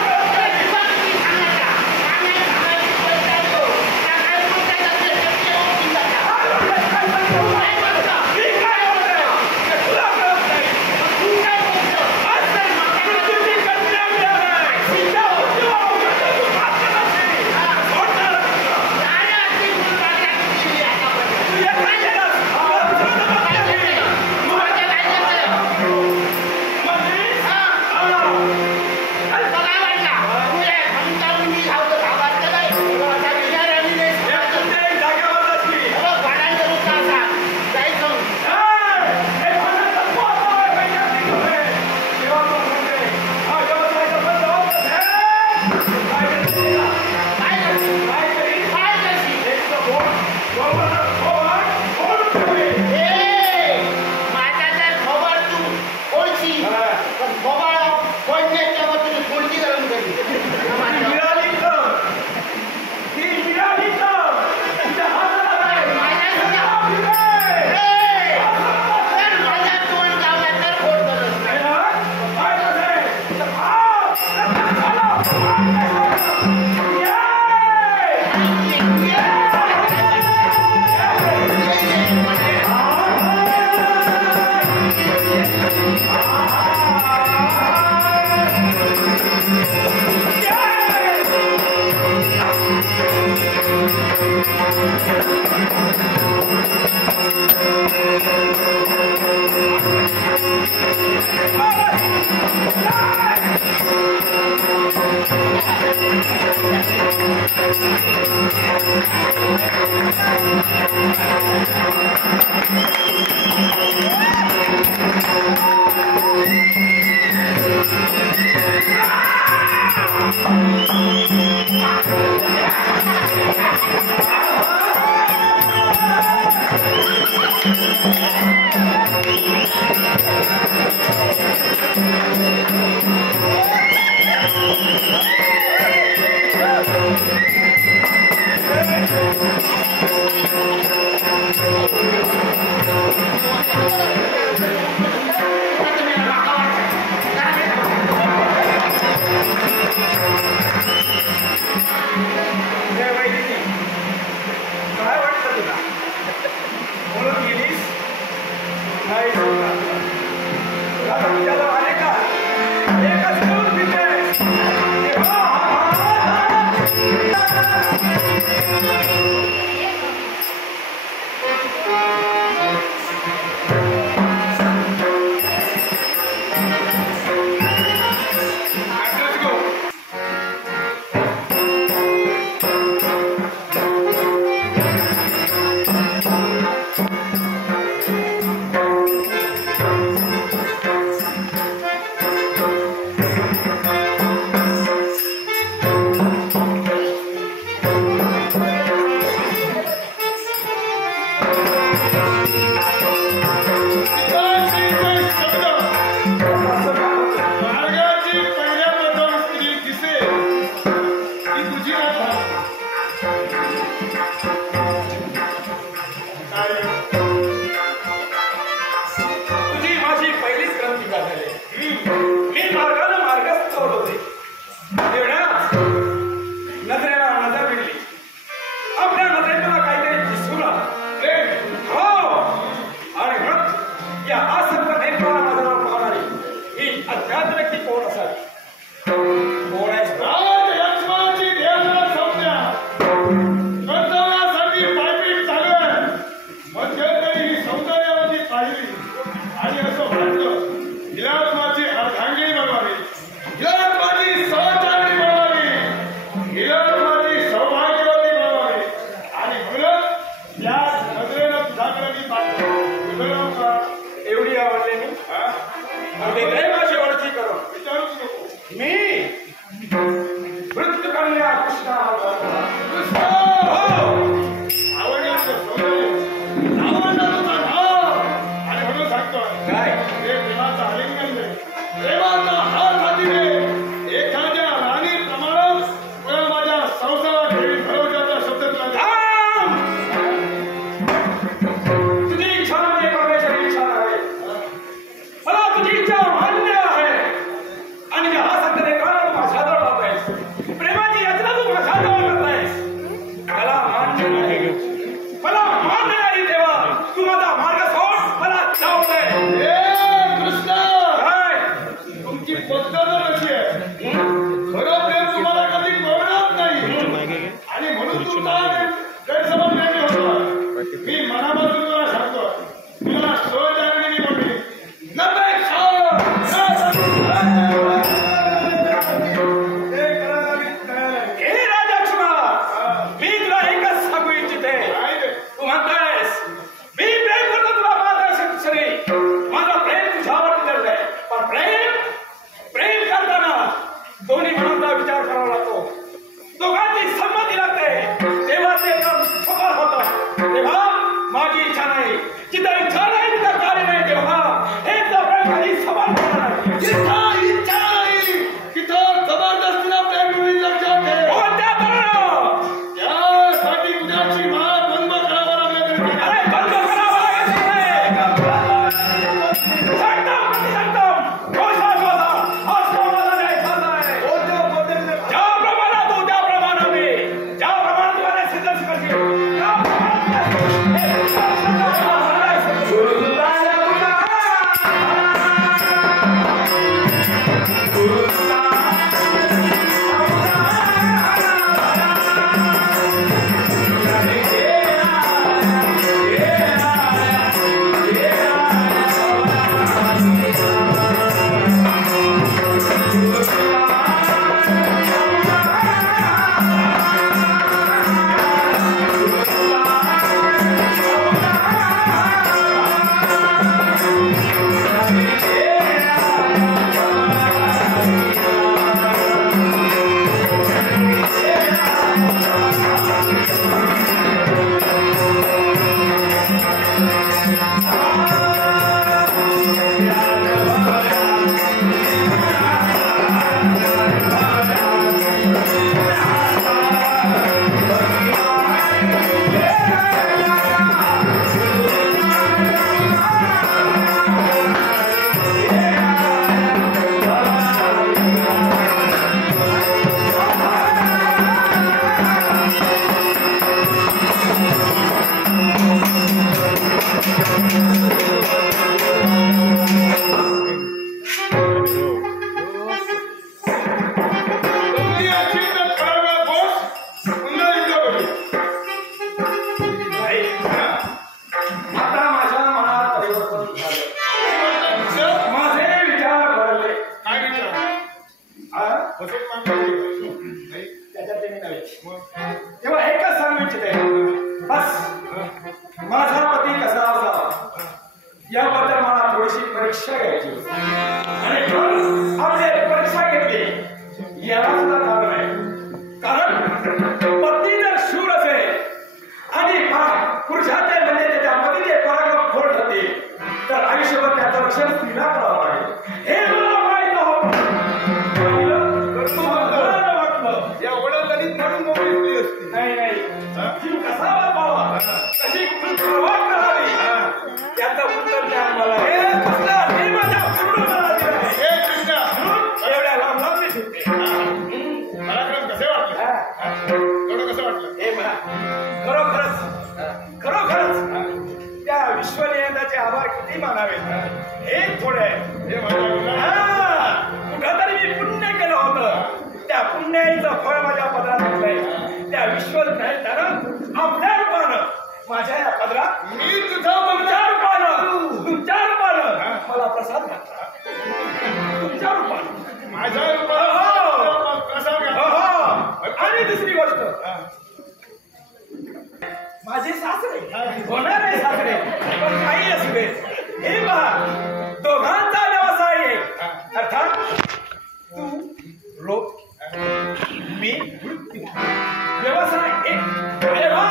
ते दे माझी ओळखी करून. विचारूच नको. मी मृत्यू कन्या कृष्णा. कृष्ण! आवडला तुझं सौंदर्य, आवडला तुझा भाव. आणि म्हणून सांगतोय काय हे प्रेमाचं आलिंगन दे, प्रेमाचा हात हाती दे. एखाद्या राणीप्रमाणे तुला माझ्या संसारात घेऊन घडवण्याचा शब्द तुला दे. तुझी इच्छा नाही परमेश्वरी इच्छा आहे. मला तुझी इच्छा मान्य आहे. आणि हा सत्य कारण माझ्याजवळ लावतायस. प्रेमाची यात्रा तू माझ्याजवळ करतायस. मला मान्य नाही. मला मान्य नाही देवा. तू माझा मार्ग सोड. मला जाऊ दे. ए कृष्ण! काय तुमची पद्धत अशी आहे, खरं प्रेम तुम्हाला कधी कळणार नाही. आणि म्हणून तुमचा गैरसमज निर्माण होतो. मी मनापासून तुला सांगतो, तुला सहजाने मी म्हणली हे राजाक्षमा, मी तुला एकच सांगू इच्छिते. तू म्हणतोयस मी प्रेम करतो तुला माझा श्री. माझा प्रेम तुझ्यावर उतरलंय. पण प्रेम करताना दोन्ही मनांचा विचार करावा लागतो. दोघांची संमती लागते. तेव्हा ते काम सफल होतं. तेव्हा माझी इच्छा नाही. जिथं इच्छा नाही तिथं कार्य नाही. तेव्हा हे प्रेम कधी सफल होणार नाही. जिथं इच्छा नाही तिथं जबरदस्तीला प्रेम मिळून लक्षात ठेव. कोणत्या तरुण त्यासाठी तुझ्याची माळ बंद करावा लागेल. अरे बंद करावा लागेल. शांतम प्रतिशांतम. श्वासा हा श्वासाला द्यायचा आहे. ज्या प्रमाणात तू त्या प्रमाणाने ज्या प्रमाणात तुला सिद्ध करशील त्या तेव्हा एकच सांगू इच्छिते. बस माझा पती कसा असावा याबद्दल मला थोडीशी परीक्षा घ्यायची. आणि आपले परीक्षा घेतली याला सुद्धा कारण आहे. कारण पती जर शूर असेल आणि पुरुषाचे म्हणजे त्याच्या पतीचे पराक्रम खोट होते तर आयुष्यभर त्याचं रक्षण स्त्रीला करावं लागेल. हे मला माहित नव्हतं. एवढं तरी म्हणून मोकळी असते. नाही जीव कसा वाचावा कशी सुरुवात करावी त्याचं उत्तर द्या मला. हे कसलं हे माझ्या पूर्ण हे कृष्णा, एवढ्या लांब लांब मी सुटते. पराक्रम कसे वाटले? थोडं कसं वाटलं? हे मला खरोखरच त्या विश्वनियंत्याचे आभार किती मानावे हे थोडे. हे माझ्या कुठं तरी मी पुण्य केलं होतं. त्या पुण्याचं फळ माझ्या पदरात घेतलंय. त्या विश्वनियंत्यानं आपल्या रूपानं माझ्या या पदरात मी तुझा तुमच्या रूपानं मला प्रसाद घातला. तुमच्या रूपानं माझ्या रूपात प्रसाद घातला. आणि दुसरी गोष्ट माझे सासरे होणारे सासरे पण काही असू दे. हे पहा दोघांचा व्यवसाय आहे. अर्थात तू रोग मी मृत्यू व्यवसाय एक अरे वा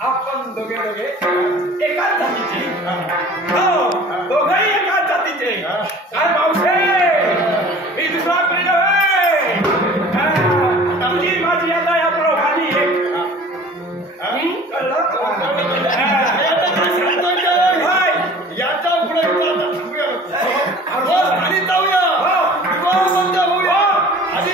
आपण दोघे एकाच जातीचे हो दोघेही एकाच जातीचे काय मावशे मी दुसरा कोणी नव्हे तुझी माझी आता या प्रमाणे एक कळलं याच्या पुढे आणि जाऊया बंद होऊया आधी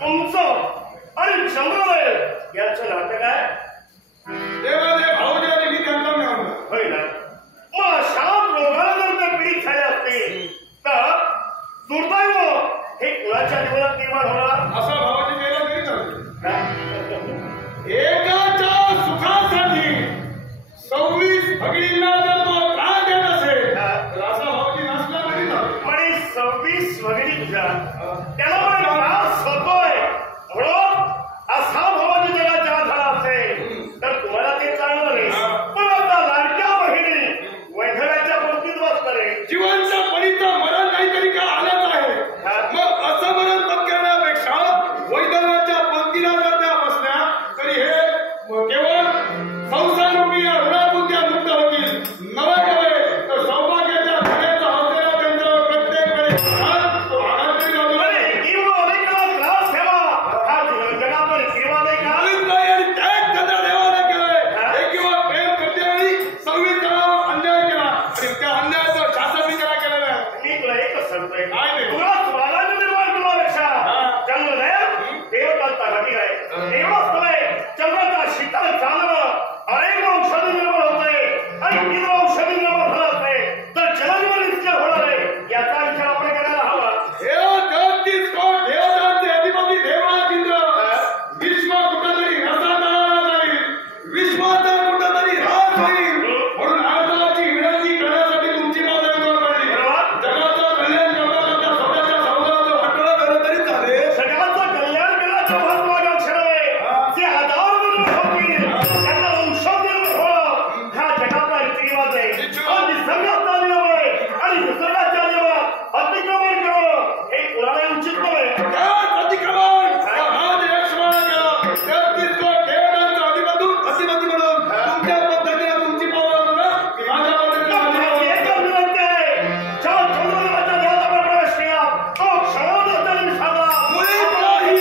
तुमचं आणि चंद्रवय यांचं वीस वगैरे तुझ्या त्याला पण त्रास होतोय म्हणून असा भवानी जगाच्या झाला असेल तर तुम्हाला ते चालणार नाही. पण आता लाडक्या बहिणी वैधव्याच्या पंक्तीत बसणारे जीवनच्या परीचं मरण काहीतरी का आलंच आहे. मग असं मरण पत्करण्यापेक्षा वैधव्याच्या पंक्तीला जर त्या बसल्या तरी हे केवळ संसार रूपी ऋणातून त्या मुक्त होतील. नवे तर सौभाग्याच्या धन्याचा हौसला त्यांच्यावर प्रत्येक वेळी त्रास ठेवा हा जगावर किंवा नाही का किंवा प्रेम करतेवेळी संवित करावा अन्याय केला आणि त्या अन्यायाचा शासन विचार केलेला आहे. मी तुला एकच सांगतोय काय नाही. तुला स्वराज्य निर्माण करण्यापेक्षा जन्मदेव देवतांचा घटी आहे. एवढंच नव्हे चंद्राचा शीतल चालणं अनेक औषधी निर्माण होते आणि तीन औषधी निर्माण होत नाही तर जलजीवन इतके होणार आहे याचा विचार आपण करायला हवा. देवतांचे अधिपती देवराज इंद्र विश्व कुठंतरी रसातळाला जाईल. विश्वाचा कुठंतरी ऱ्हास होईल. म्हणून अर्जाची विनंती करण्यासाठी तुमची माझ्या पडली. जगाचं कल्याण करण्याकरता स्वतःच्या समुद्राचं वाटोळं झालं तरी चालेल. सगळ्यांचं कल्याण करण्याच्या महत्वाच्या क्षण आहे जे हजार निर्माण होतील त्यांना औषध निर्माण होणं हा जगातला रीतिरिवाज आहे. निसर्गाचा नियम आहे आणि निसर्गाच्या नियमात अतिक्रमण करणं हे कुणालाही उचित नव्हे. त्याच अतिक्रमण राज यशमाना केलं. 33 कोट देवतांचा अधिपती म्हणून तुमच्या पद्धतीने तुमची पावलं म्हणून की माझ्या पद्धतीने माझी एकच विनंती आहे ज्या चंद्रदेवाच्या देवाला प्रवेश केला तो क्षणात त्यांनी सांगा मुळीच नाही.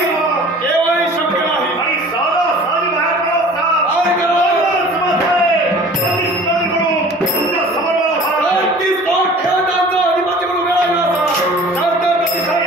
केव्हाही शक्य नाही. आणि साधा साधी बाहेर पडत काय करावं? तुमच्या समोर 33 कोट देवतांचा अधिपती म्हणून मिळाला असा. नंतर प्रतिसाद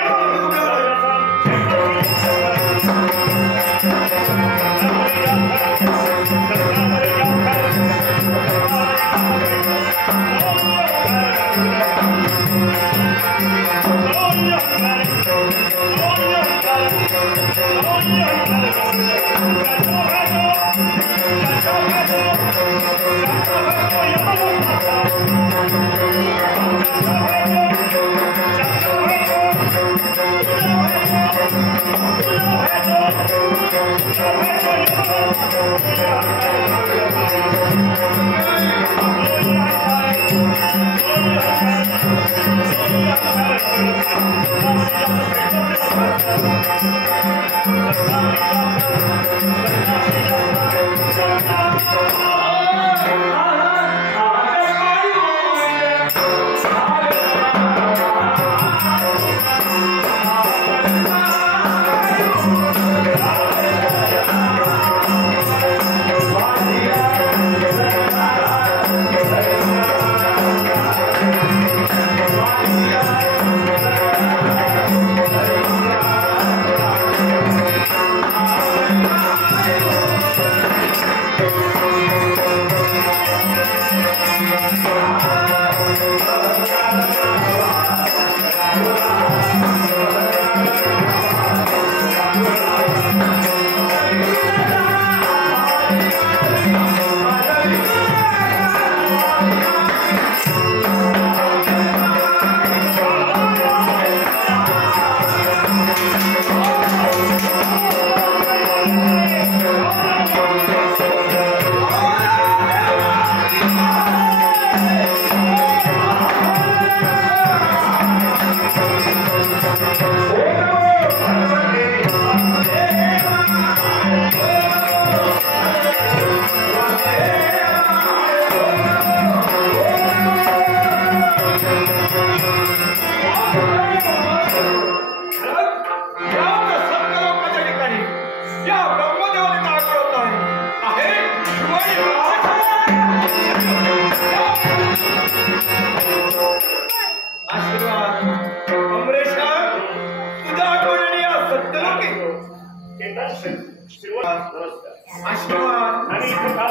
आशीर्वाद आणि इथं काम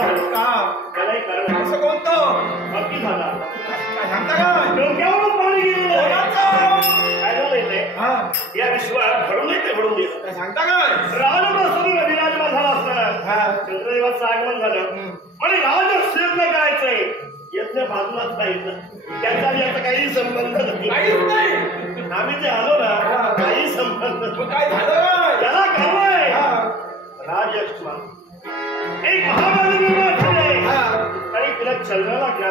त्यालाही कारण असं कोणतं अगदी झाला काय सांगता का डोक्यावरून पाणी गेलेलं आहे. काय झालंय ते हा या विश्वात घडून येते घडून येत काय सांगता काय राजप्रसंगी विराजमान झाला असताना चंद्रदेवाचं आगमन झालं आणि राजश्रेयज्ञ करायचंय यज्ञ बाजूलाच नाही त्यांचा याचा काही संबंध नाही. काहीच नाही आम्ही जे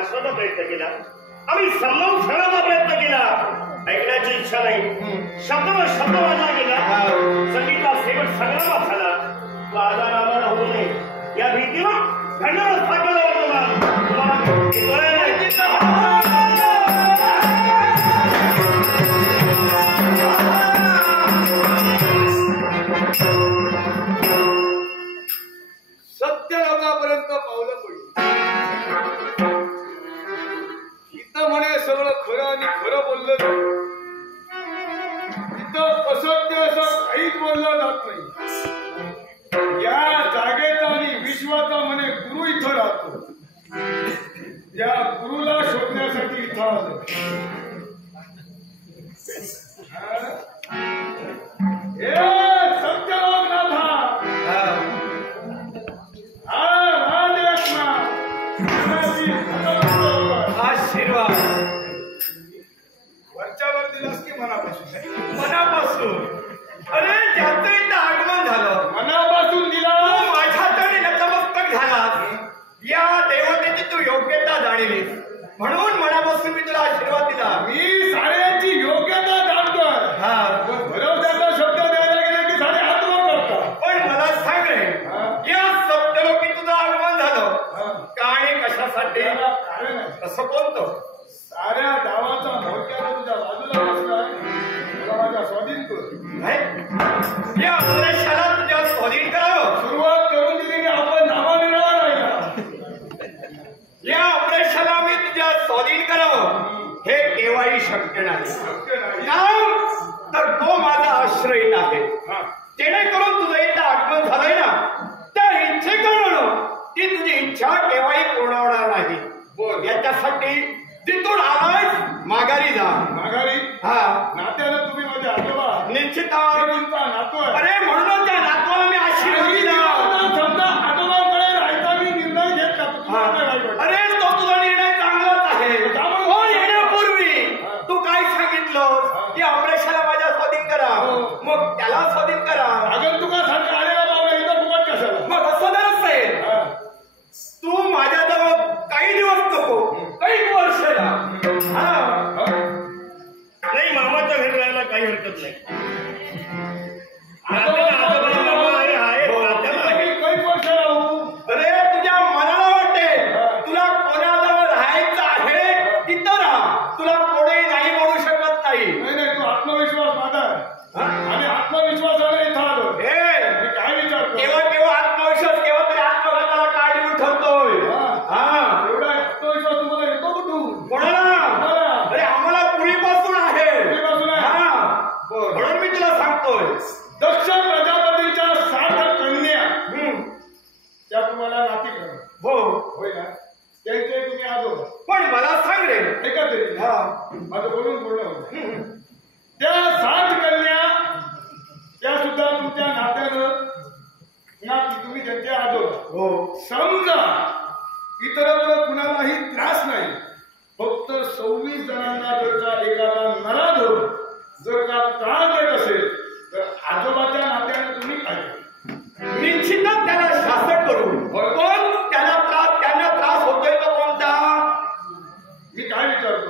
भाषणाचा प्रयत्न केला, आम्ही समजावून सांगण्याचा प्रयत्न केला, ऐकण्याची इच्छा नाही. शब्दावर शब्द वाजला गेला, संगीता शेवट संग्रामात झाला. तो आजार आम्हाला होऊ नये या भीतीनं घडणारच भाग्याला सत्य लोकांपर्यंत पावलं पडली. इथं म्हणे सगळं खरं आणि खरं बोललं जात, इथं असत्य असं काहीच बोललं जात नाही. या जागेचा आणि विश्वाचा म्हणे गुरु इथं राहतो. या गुरुला शोधण्यासाठी इथं आलो. हे सत्य लोकनाथा, आशीर्वाद वरच्यावर दिलास की मनापासून? मनापासून. अरे ज्याचं इथं आगमन झालं, मनापासून दिला. माझ्या तरी नतमस्तक झालास. या देवतेची तू योग्यता जाणलीस म्हणून मनापासून मी तुला आशीर्वाद दिला. मी साऱ्यांची योग्यता जाणतोय. भरवशाचा शब्द द्यायला गेले की सारे हात वर करतात. पण मला सांग रे, या सप्तलोकी तुझं आगमन झालं का आणि कशासाठी? तसं कोणतं? साऱ्या गावाचा मोठ्याला तुझ्या बाजूला बसलाय, मला माझ्या स्वाधीन कर. या अमरेशाला तुझ्या स्वाधीन करावं सुरुवात करून दिली की आपण नावा मिळावा राहिला. या अमरेशाला मी तुझ्या स्वाधीन करावं हे केव्हाही शक्य नाही. तर तो माझा आश्रयी आहे. जेणेकरून तुझं इथं आगमन झालंय ना, त्या इच्छेकडून ती तुझी इच्छा केव्हाही पूर्ण होणार नाही. याच्यासाठी तिथून आलायस माघारी जा. माघारी? हा. नात्यानं तुम्ही माझे आजोबा निश्चित तुमचा नातू. अरे म्हणून त्या नातवाला मी आशीर्वाद दिला. समजा आजोबाकडे राहायचा मी निर्णय घेतला. अरे तो तुझा निर्णय चांगलाच आहे. हो, येण्यापूर्वी तू काय सांगितलं की अमरेशाला माझ्या स्वाधीन करा, मग त्याला स्वाधीन करा. अगं तुका सारखं आलेला बाबा इथं फुकट कशाला? मग असं नसेल, तू माझ्याजवळ काही दिवस नको, काही वर्ष नाही. मामाच्या घरी राहायला काही हरकत नाही. अरे तुझ्या मनाला वाटते तुला कोणाजवळ राहायचं आहे तिथं राहा. तुला कोणी नाही म्हणू शकत नाही. तू आत्मविश्वास माझा आणि आत्मविश्वासाने इथं आलो. हे मी काय विचारतो? केव्हा केव्हा आत्मविश्वास, केव्हा तरी आत्मघाताला काढून ठरतोय. एवढा आत्मविश्वास तुम्हाला येतो कुठून? कोणाला? अरे आम्हाला पूर्वीपासून आहे. म्हणून मी तुला सांगतोय, दक्ष प्रजापतीच्या 7 कन्या त्या तुम्हाला नाती करा. हो होय ना, त्यांचे तुम्ही आजो. पण मला सांग रे, ऐका तरी माझं बोलून पूर्ण होतं. त्या 7 कन्या त्या सुद्धा तुमच्या नात्यानं नाती, तुम्ही त्यांचे आजो. हो. समजा इतरत्र कुणालाही त्रास नाही, फक्त 26 जणांना जर का एकाला नळा धरून जर का त्रास देत असेल तर आजोबाच्या नात्याने तुम्ही काय? निश्चितच त्याला शासन करू. पण त्यांना त्रास होतोय तो कोणता? मी काय विचारतो?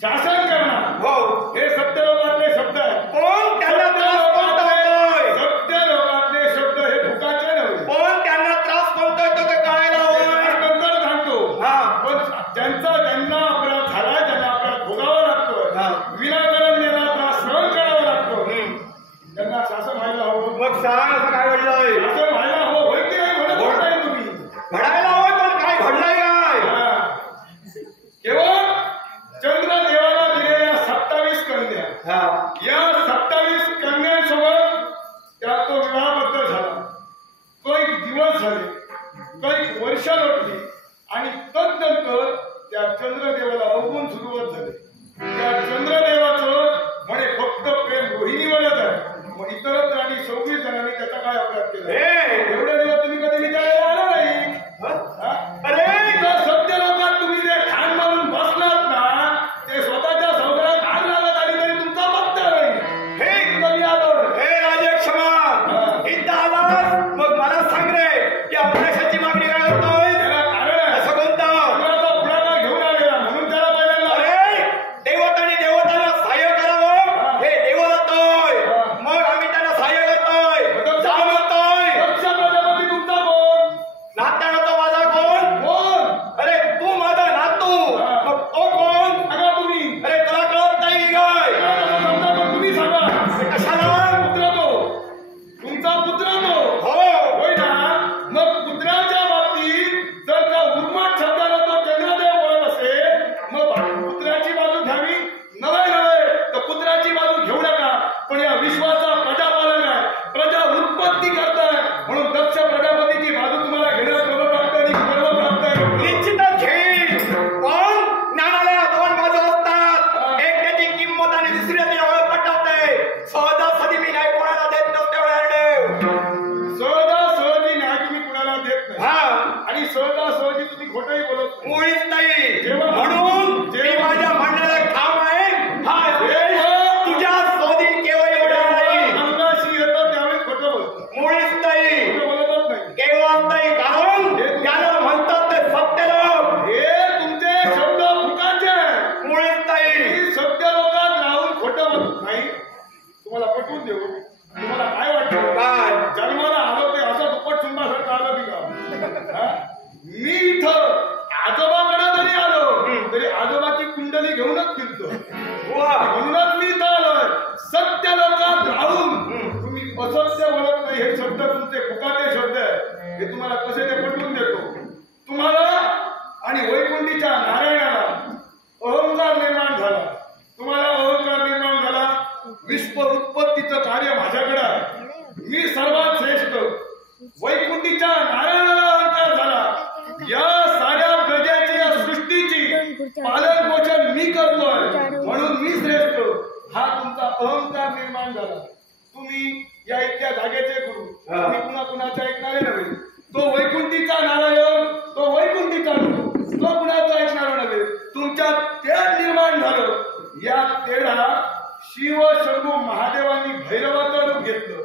शासन करणार. हो, हे सत्य लोकांतले शब्द आहेत. पण त्यांना त्रास कोणता होतोय? सत्य लोकांतले शब्द हे भुकाचे नव्हे. पण त्यांना त्रास कोणता होतो ते कळायला हवं. नंतर सांगतो. पण ज्यांना अपराध झाला, त्यांना अपराध भोगावा लागतोय, विनाकारण त्यांना त्रास सहन करावा लागतो, त्यांना शासन व्हायला हवं. मग सांग असं काय घडलंय? शासन व्हायला हवं. होय की नाही? म्हणत नाही तुम्ही घडायला हवं. पण काय घडलंय काय? केवळ चंद्रदेवाला दिलेल्या 27 कन्या, या 27 कन्यांसोबत त्या तो विवाहबद्ध झाला. काही दिवस झाले, काही वर्ष लोटली आणि तदनंतर त्या चंद्रदेवाला अवगुण सुरुवात झाली. त्या चंद्रदेवाचं म्हणे फक्त प्रेम रोहिणीवरच आहे. मग इतरत्र आणि 26 जणांनी त्याचा काय अपराध केला? एवढे दिवस तुम्ही कधी विचारायला आला नाही. अरे सत्य लोकात तुम्ही जे खान मारून बसलात ना, ते स्वतःच्या संसारात आग लागत आली तरी तुमचा पत्ता नाही. हे कमी आलो. हे राजे क्षमा, इथं आलास मग मला सांग रे, की अमरेशाची मागणी काय करतोय? असं कोणतं? मुळीच नाही. जेव्हा- म्हणून जेव्हा- मी माझ्या म्हणण्याला ठाम आहे. हा देश तुझ्या स्वाधीन केवळ एवढा नाही, अंगाशी येतं त्यावेळी खोटं बोलतो. मुळीच नाही, खोटं बोलतच नाही. केव्हाच नाही. कारण त्याला म्हणतात ते सत्यलोक. हे तुमचे शब्द फुकाचे आहेत. मुळीच नाही. ही सत्य लोकात राहून खोटं बोलत नाही. तुम्हाला पटवून देऊ. तुम्हाला काय वाटतं? काय? जन्माला आलो ते असं दुप्पट सुंबासारखं आलं की का? हा? मी इथं आजोबाकडे जरी आलो तरी आजोबाची कुंडली घेऊनच फिरतो. वा. म्हणूनच मी इथं आलोय. सत्य लोकात राहून तुम्ही असत्य बोलत नाही. हे शब्द तुमचे फुकाटे शब्द आहे. हे तुम्हाला कसे ते पटवून देतो. तुम्हाला आणि वैकुंठीच्या नारायणाला अहंकार निर्माण झाला. तुम्हाला अहंकार निर्माण झाला. विश्व उत्पत्तीचं कार्य माझ्याकडे आहे. मी सर्वात श्रेष्ठ. वैकुंठीच्या नारायणाला अहंकार झाला. या साऱ्या प्रजेची या सृष्टीची पालन पोषण मी करतोय म्हणून मी श्रेष्ठ. हा तुमचा अहंकार निर्माण झाला. तुम्ही या इतक्या जागेचे गुरु. तुम्ही कुणा कुणाचा ऐकणारे नव्हे. तो वैकुंठीचा नारायण, तो वैकुंठीचा गुरु, तो कुणाचा ऐकणार नव्हे. तुमच्यात तेढ निर्माण झालं. या तेढा शिव शंभू महादेवांनी भैरवाचं रूप घेतलं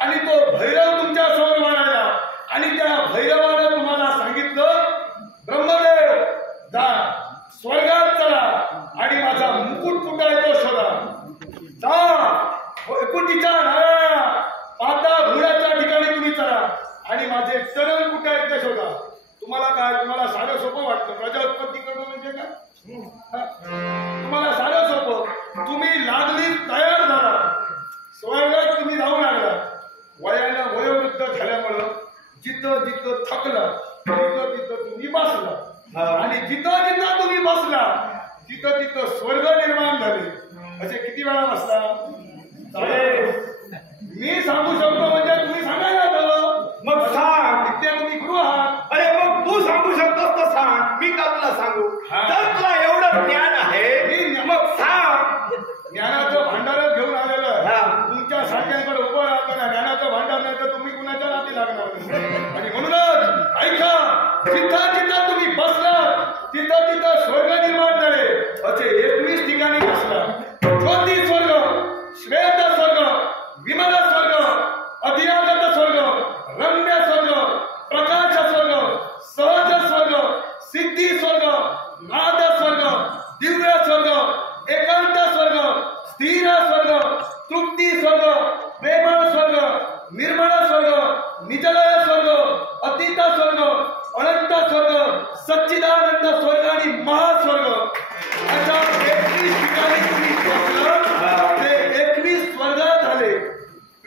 आणि तो भैरव तुमच्या समोर मारायला. आणि त्या भैरवानं तुम्हाला सांगितलं, ब्रह्मदेव जा स्वर्गात चला आणि माझा मुकुट कुठं आहे तो शोधा. जा वैकुंठीच्या नारायणा पाता घोड्याच्या ठिकाणी तुम्ही चला आणि माझे चरण कुठे आहेत ते शोधा. तुम्हाला काय? तुम्हाला सारं सोपं वाटतं. प्रजा उत्पत्ती करणं म्हणजे काय? तुम्हाला सारं सोपं. तुम्ही लागली तयार झाला. स्वर्गात तुम्ही जाऊ लागला. वयानं वयोवृद्ध झाल्यामुळं जिथं जिथं थकला तिथं तिथं तुम्ही बसला. आणि जिथं जिथं तुम्ही बसला तिथं तिथं स्वर्ग निर्माण झाले. असे किती वेळा बसला? मी सांगू शकतो म्हणजे तुम्ही सांगायला हवं. मग सांग. तिथे तुम्ही गुरु आहात. अरे मग तू सांगू शकतोस तर सांग. मी का तुला सांगू? हा. तर तुला एवढं ज्ञान आहे मग सांग. ज्ञानाचं भांडारच घेऊन आलेलं आहे. हा. तुमच्या सारख्यांकडे उभं राहतं ना ज्ञानाचं भांडार नाही तर तुम्ही कुणाच्या नाती लागणार नाही. आणि म्हणूनच ऐका, जिथं जिथं तुम्ही बसला तिथं तिथं स्वर्ग निर्माण झाले. असे 21 ठिकाणी बसला. ज्योती स्वर्ग, श्वेत स्वर्ग, विमल स्वर्ग, अधियागत स्वर्ग, रम्य स्वर्ग, प्रकाश स्वर्ग, सहज स्वर्ग, सिद्धी स्वर्ग, नाद स्वर्ग, दिव्य स्वर्ग, एकांत स्वर्ग, स्थिर स्वर्ग, तृप्ती स्वर्ग, प्रेमळ स्वर्ग, निर्मळ स्वर्ग, निजलय स्वर्ग, अतीत स्वर्ग, अनंत स्वर्ग, सच्चिदानंद स्वर्ग आणि महास्वर्ग. अशा 21 ठिकाणी तुम्ही बसलं. ते 21 स्वर्ग झाले.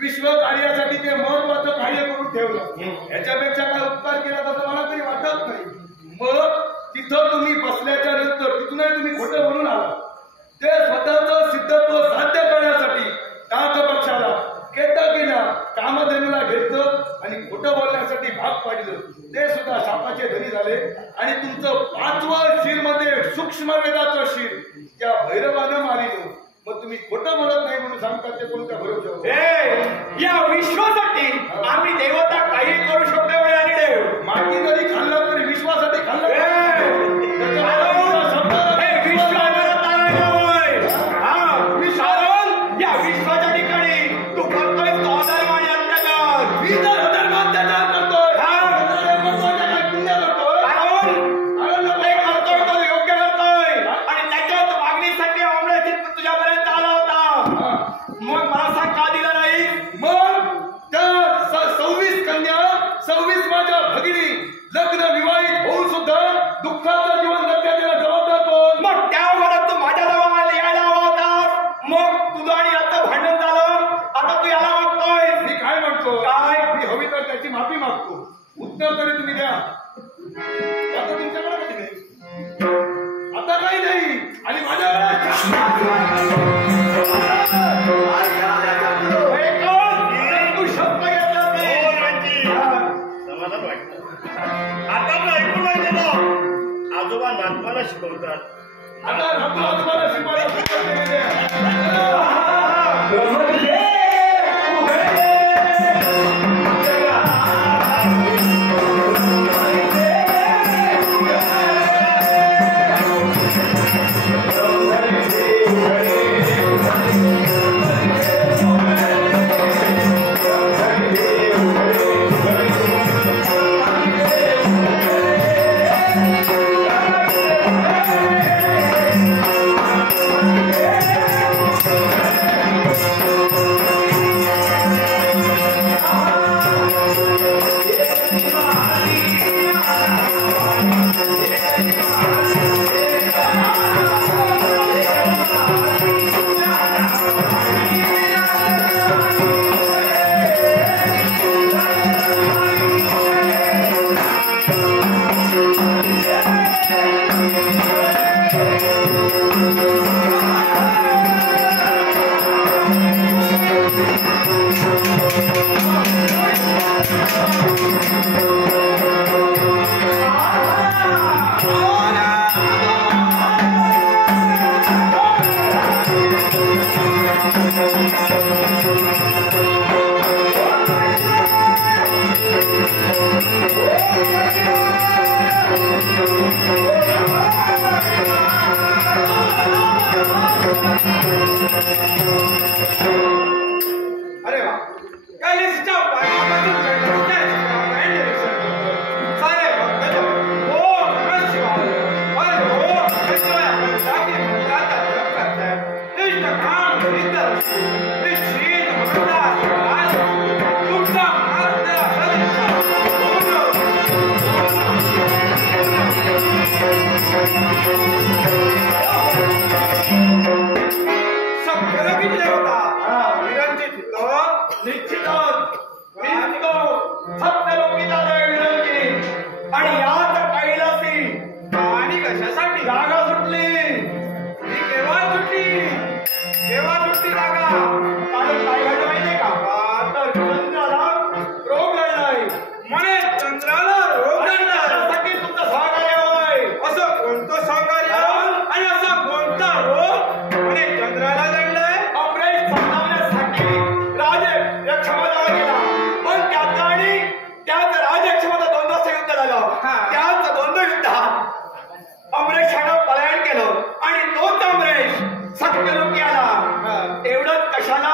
विश्व कार्यासाठी ते महत्वाचं कार्य करून ठेवलं. याच्यापेक्षा काय उपकार केला तसं मला तरी वाटत नाही. मग तिथं तुम्ही बसल्याच्या नंतर तिथूनही तुम्ही खोटं म्हणून आला. ते स्वतःचं सिद्धत्व साध्य करण्यासाठी टाक पक्षाला, केतकीला, कामधेनूला घेतलं आणि खोटं बोलण्यासाठी भाग पाडलं. ते सुद्धा शापाचे धनी झाले. आणि तुमचं 5वं शिर मध्ये सूक्ष्म वेदाचं शिर त्या भैरवानं मारिलं. मग तुम्ही खोटं बोलत नाही म्हणून सांगतात ते कोणत्या भरोशावर? या विश्वासाठी आम्ही देवता काही करू शकतो एवढे आणि देव. माती जरी खाल्लं तरी विश्वासाठी खाल्लं. या विश्वाच्या ठिकाणी तू करतोय तो अधर्म आणि अत्याचार. मी जर अधर्म अत्याचार करतोय पुण्य करतोय करतोय तो योग्य करतोय. आणि त्याच्यात मागणीसाठी आंबळे तुझ्यापर्यंत आला होता. मग मला सांग का दिला नाही? मग त्या 26 कन्या 26 माझ्या भगिनी लग्न विवाहित होऊन सुद्धा दुःखाचं जीवन जगण्याला जबाबदार कोण? मग त्या वेळेला तू माझ्या जवळ यायला हवा होता. मग तुझं आणि आता भांडण झालं. आता तू याला मागतोय. मी काय म्हणतो? काय? मी हवी तर त्याची माफी मागतो. उत्तर तरी तुम्ही द्या. आता तुमच्याकडे काही नाही. आता काही नाही. आणि तू शब्द घेतला नाही. समाधान वाटतं. आता आपलं ऐकून नाही गेलं. आजोबा नातवाला शिकवतात. आता तुम्हाला शिकवायला सुरुवात केलेली आहे. अरे वा कैलासच्या पायथ्यापासून कैलासच्या शिखरापर्यंत निरीक्षण करतोय. सारे भक्त ओम नमः शिवाय अरे ओम नमः शिवाय म्हणतात की मंत्राचा जप करतायत. इष्ट काम सिद्ध असतो. निश्चित म्हणतात आज तुमचा महाराष्ट्राला सदिच्छा. सप्तलोकी देवता विरंजित निश्चितच सप्तलोकीचा जय विरंजित. आणि याच कैलासी आणि कशासाठी जागा सुटली. ती केव्हा सुटली जागा. कारण काय घडलं माहितीये का. तर चंद्राला रोग घडलाय. म्हणे चंद्राला रोग घडलाय त्यासाठी तुमचं सहकार्य होय. असं कोणतं सहकार्य आणि असा कोणता रोग म्हणे चंद्राला घडलाय. अमरेश संपवण्यासाठी राजे यक्षमतावर गेला. पण त्याचा आणि त्याच राज यक्षमता द्वंद्वाचं युद्ध झालं. त्याच द्वंद्व युद्धात अमरेशानं पलायन केलं आणि तोच अमरेश सत्यलोकी आला. एवढंच कशाला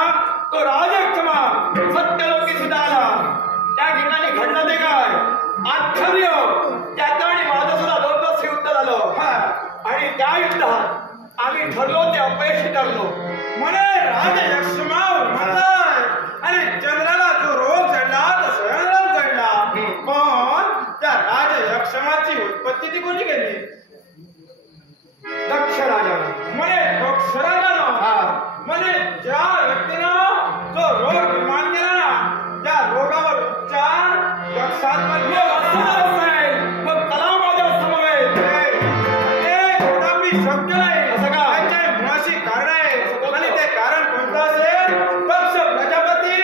तो राजक्षमा सत्यलोकी सुद्धा आला. त्या ठिकाणी घडलं ते काय आश्चर्य. त्याचं आणि माझं सुद्धा द्वंद्वाचं युद्ध झालं. आणि त्या युद्धात आम्ही ठरलो ते अपयशी ठरलो. म्हणे राजक्षमा म्हणतात आणि चंद्राला जो रोग चढला तो स्वयंरोग चढला. पण त्या राजक्षमाची उत्पत्ती ती कोणी केली. दक्ष राजानं. म्हणे दक्ष राजानं म्हणे ज्या व्यक्तीनं जो रोग निर्माण केला ना त्या रोगावर उपचार दक्षात्मक मग कला माझ्या समवेत थोडा मी शब्द नाही. असं का त्याच्या मुळाशी कारण आहे. आणि ते कारण कोणतं असेल. दक्ष प्रजापती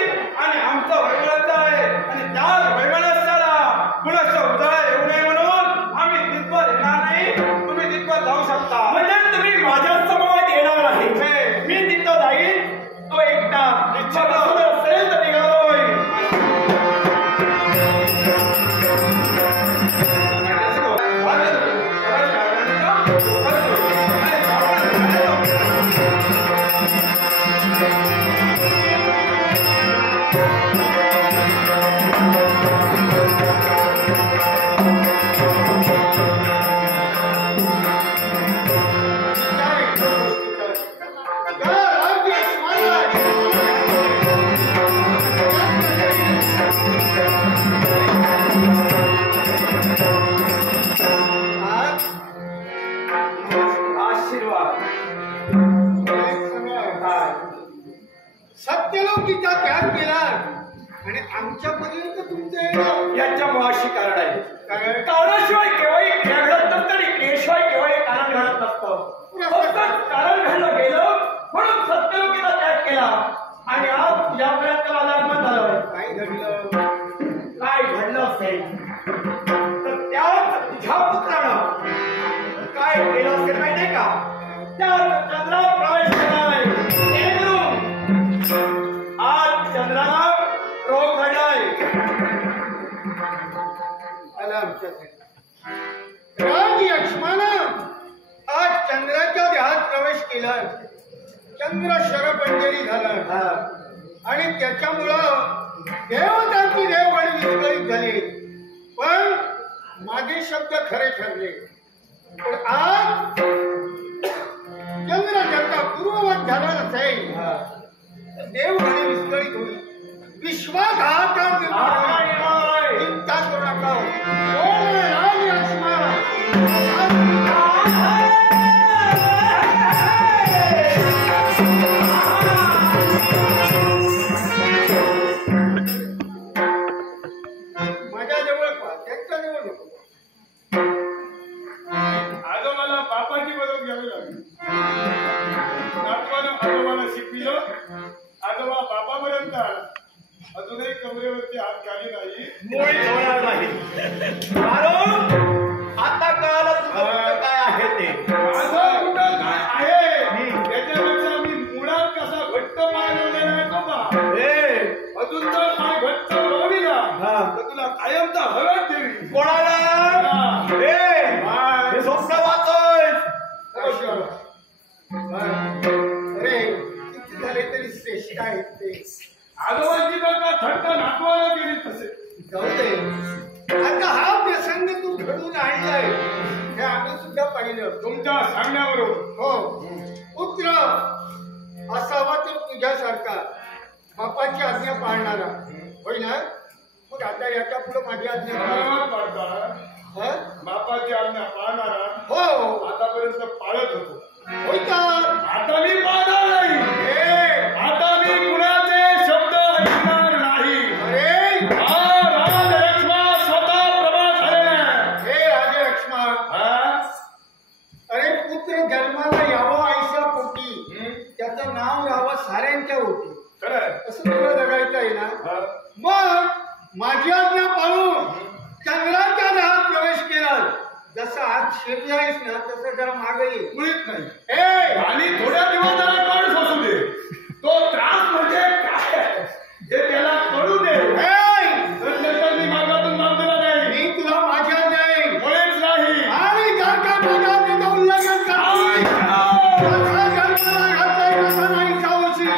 आणि आमचं वैमनस्य आहे. आणि त्याच वैमनस्याला पुनश्च उजाळा येऊ नये म्हणून आम्ही तिथवर येणार नाही. तुम्ही तिथवर जाऊ शकता. म्हणजे तुम्ही माझ्या समवेत येणार नाही. मी तिथं जाईल. तो एकटा इच्छा असेल तर निघालोय. सत्यलोकीचा त्याग केला आणि आमच्यापर्यंत तुमचं येणं याच्या मुळाशी कारण आहे. कारणाशिवाय केव्हाही क्रिया घडत नसतं आणि क्रियेशिवाय केव्हाही कारण घडत नसतं. कारण घडलं गेलं म्हणून सत्यलोकीचा त्याग केला. आणि आज तुझ्यापर्यंत माझं आगमन झालं. काय घडलं असेल तर त्याच तुझ्या पुत्रानं काय केलं असेल माहितीये का. त्या चंद्रावर प्रवेश केलाय. आज चंद्राला रोग घडलाय. राज यक्ष्मानं आज चंद्राच्या देहात प्रवेश केला. चंद्र शरपंजरी झाला आणि त्याच्यामुळं देवतांची देववाणी विस्कळीत झाली. पण माझे शब्द खरे ठरले. पण आज चंद्र जर का पूर्ववत झाला नसेल देववाणी विस्कळीत होईल. विश्वासघात चिंता करू नका. राज यक्ष्मा माझ्या जवळ त्यांच्या जवळ नको. आजोबाला बापाची मदत घ्यावी लागली. नातवानं आजोबाला शिकविलं. आजोबा बापापर्यंत आला. अजूनही कमरेवरती हात खाली नाही. मुळी होणार नाही. कारण आता कळालं तुझं काय आहे ते. माझं कुठं काय आहे त्याच्यापेक्षा मी मुळात कसा घट्ट पाय लावलेला आहे तो पहा. अजून तर पाय घट्ट लावला तर तुला कायमचा हव्यात देवी. कोणाला हे स्वप्न वाचोय. अरे कसे आहेत ते आजोबांची जर का थट्टा नातवाला केली तसे जाऊ दे. आता हा प्रसंग तू घडून आणलाय हे आम्ही सुद्धा पाहिलं. तुमच्या सांगण्याबरोबर हो, पुत्र असावा तर तुझ्यासारखा बापाची आज्ञा पाळणारा होय ना. मग आता याच्या पुढे माझी आज्ञा बरोबर पाळता. हं? बापाची आज्ञा पाळणारा हो आतापर्यंत पाळत होतो. होय तर. आता मी पाळणार नाही. आता मी कुणाचे शब्द ऐकणार नाही. अरे हा राजलक्ष्मा स्वतः प्रभात झालेला. हे राजलक्ष्मा, हा? अरे पुत्र जन्माला यावं आईच्या पोटी, त्याचं नाव राहावं साऱ्यांच्या ओटी, खरंय. असं तुला जगायचं आहे ना. हा. मग माझी आज्ञा पाळून चंद्राच्या घरात प्रवेश केला. जसं आज शिरली आहेस ना तसं जरा मागे ये. मुळीच नाही. आणि ए, थोड्या दिवस त्याला कळूच असू दे. तो त्रास म्हणजे काय हे त्याला कळू दे. तर नंतर मी मार्गातून बांधलेला नाही. मी तुला माझ्या नाही मुळीच नाही. आणि जर का माझ्या आज्ञेचं उल्लंघन करशील, जसा जन्माला घातलाय तसा नाही खाऊशी.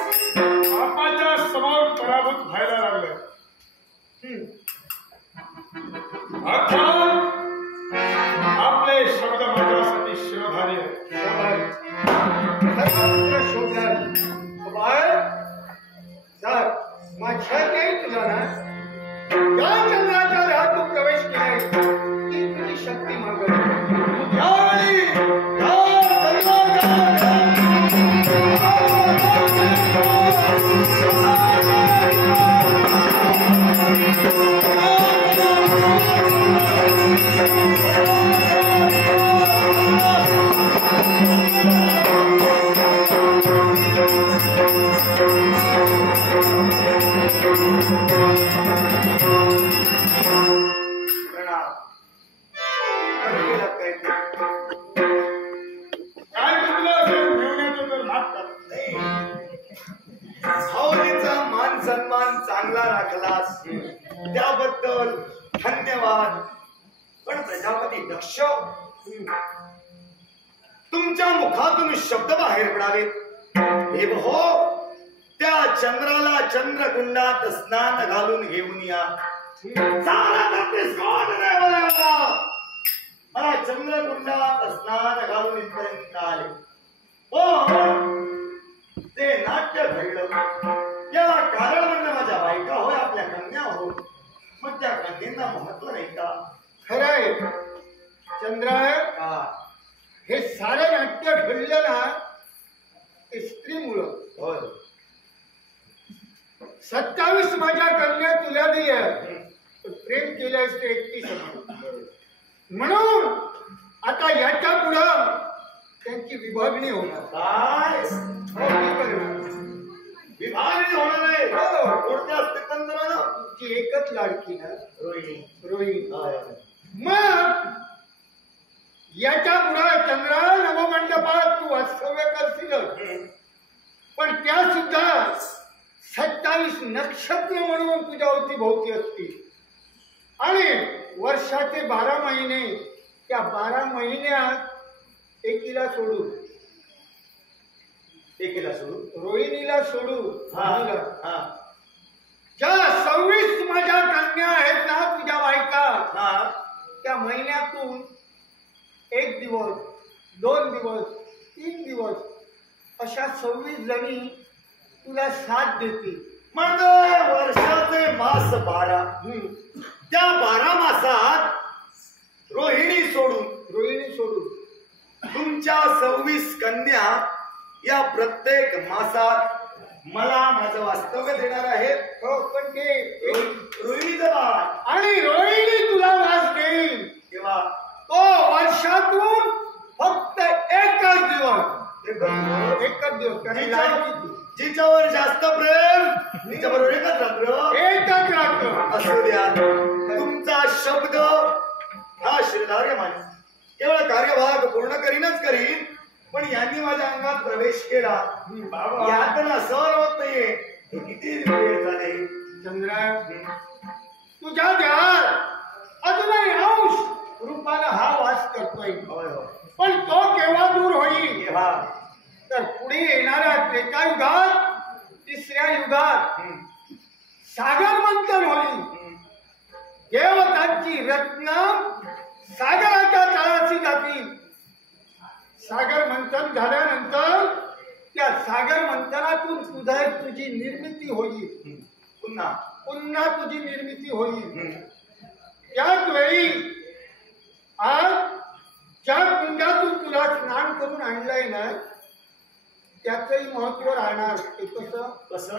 बापाच्या समोर पराभूत व्हायला लागलं. अर्थात आपले शब्द माझ्यासाठी शिवधारी आहेत. माझ्या काही तुला ना या चंद्राच्या घरात तू प्रवेश केलाय ती तुझी शक्ती मागत. यावेळी काय चुकलं असेल घेऊन तर माफ कर. भावनेचा मान सन्मान चांगला राखलास त्याबद्दल धन्यवाद. पण प्रजापती दक्ष, तुमच्या मुखातून शब्द बाहेर पडावेत. हे हो, त्या चंद्राला चंद्रकुंडात स्नान घालून घेऊन या. मला चंद्रकुंडात स्नान घालून इथपर्यंत आले. ते नाट्य घडलं याला कारण म्हणणं माझ्या बायका होय, आपल्या कन्या हो. मग त्या कन्यांना महत्व नाही का? खरंय चंद्र, हे सारे नाट्य घडलं ना ते स्त्रीमुळं. होय. 27 माझ्या कन्या तुला दिल्या, प्रेम केल्यास ते 31. म्हणून आता याच्या पुढं त्यांची विभागणी होणार. काय हो, मी करणार. विभागणी होणार आहे? हो. कोणत्या स्थितंत्रानं? तुमची एकच लाडकी ना रोहिणी. रोहिणी. मग याच्या पुढं चंद्रा नवमंडपात तू वास्तव्य करशील, पण त्या सुद्धा 27 नक्षत्र म्हणून तुझ्या अवतीभोवती असतील आणि वर्षाचे 12 महिने, त्या 12 महिन्यात एकीला सोडू, एकीला सोडू, रोहिणीला सोडू, हा ज्या 26 माझ्या कन्या आहेत ना तुझ्या बायका, हा त्या महिन्यातून 1 दिवस, 2 दिवस, 3 दिवस अशा 26 जणी तुला साथ देतील. म्हणजे वर्षाचे मास 12, त्या 12 मासात रोहिणी सोडून तुमच्या 26 कन्या या प्रत्येक मासात मला माझं वास्तव्य देणार आहेत. हो, पण ते रोहिणीचं बाळ आणि रोहिणी तुला वास देईल तेव्हा तो वर्षातून फक्त एकच दिवस, जिच्यावर जास्त प्रेम तिच्याबरोबर एकच रात्र असू द्या. तुमचा शब्द हा श्रीधार्य माने केवळ कार्यभाग पूर्ण करीनच करीन, पण यांनी माझ्या अंगात प्रवेश केला, यातना सहन होत नाहीये. हे किती वेळ झाले चंद्रा, तुझ्या देहात अजूनही अंश रूपाला हा वास करतोय, पण तो केव्हा दूर होईल? तर पुढे येणाऱ्या त्रेतायुगात, 3ऱ्या युगात सागर मंथन होईल. देवतांची रत्न सागराच्या तळाशी जातील. सागर मंथन झाल्यानंतर त्या सागर मंथनातून तुझी निर्मिती होईल, पुन्हा तुझी निर्मिती होईल. त्याच वेळी आज ज्या कुंडातून तुला स्नान करून आणलंय ना, त्याचंही महत्व राहणार. ते कसं?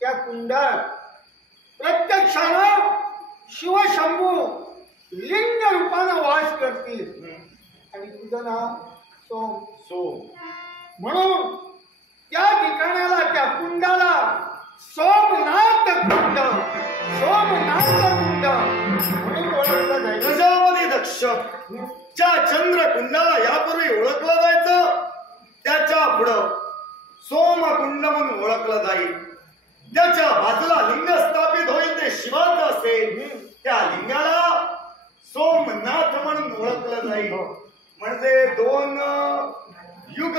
त्या कुंडात प्रत्यक्षानं शिवशंभू लिंग रूपानं वास करतील आणि तुझं नाव सोम. म्हणून त्या ठिकाणाला, त्या कुंडाला सोमनाथ कुंड म्हणून ओळखलं जाईल. प्रजापती दक्ष ज्या चंद्रकुंडाला यापूर्वी ओळखलं जायचं, त्याच्या पुढं सोमकुंड म्हणून ओळखलं जाईल. त्याच्या बाजूला लिंग स्थापित होईल, ते शिवाचं असेल, त्या लिंगाला सोमनाथ म्हणून ओळखलं जाईल. म्हणजे 2 युग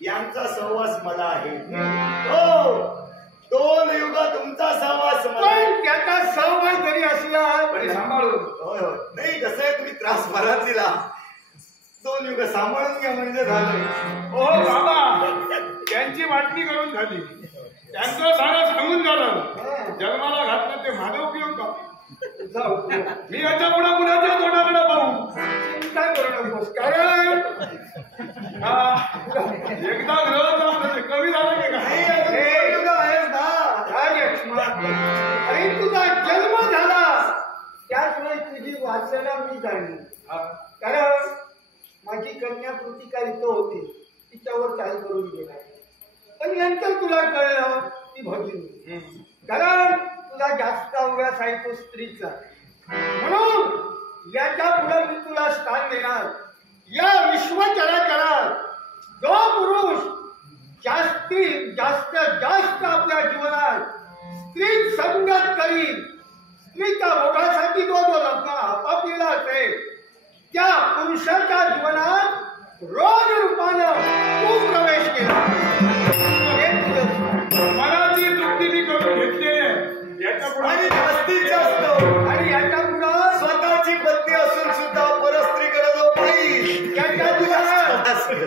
यांचा सहवास मला आहे. हो, 2 युग तुमचा सहवास मला आहे. पण त्याचा सहवास जरी असला पण सांभाळून होय होय, नाही कसं आहे, तुम्ही त्रास बराच दिला. 2 युग सांभाळून घ्या म्हणजे झालं. ओ बाबा, त्यांची वाटणी करून झाली, त्यांचं सारं सांगून झालं. जन्माला घातलं ते माझा उपयोग का? मी याच्या पुढे कुणाच्या तोंडाकडे पाहू? चिंता करू नकोस, कारण एकदा ग्रह कमी झालं की काय? आणि तुझा जन्म झाला त्याच वेळी तुझी वाचना मी जाणली. कारण माझी कन्या कृतिका इथं होती, तिच्यावर चाल करून गेला, पण नंतर तुला कळलं ती भगिनी. कारण तुला जास्त अवघास आहे तो स्त्रीचा, म्हणून याच्या पुढे मी तुला स्थान देणार. या विश्वचराचरात जो पुरुष जास्तीत जास्त आपल्या जीवनात स्त्री संगत करील, स्त्रीच्या भोगासाठी जो लग्न आपापलेला असेल, त्या पुरुषाच्या जीवनात रोज रूपानं तू प्रवेश केला. मनाची तृप्ती मी करून घेतलेली आहे. याच्या पुढे आणि जास्तीत जास्त आणि याच्या पुढं स्वतःची पत्नी असून सुद्धा परस्त्रीकडे जो पाहिजे त्याच्या पुढं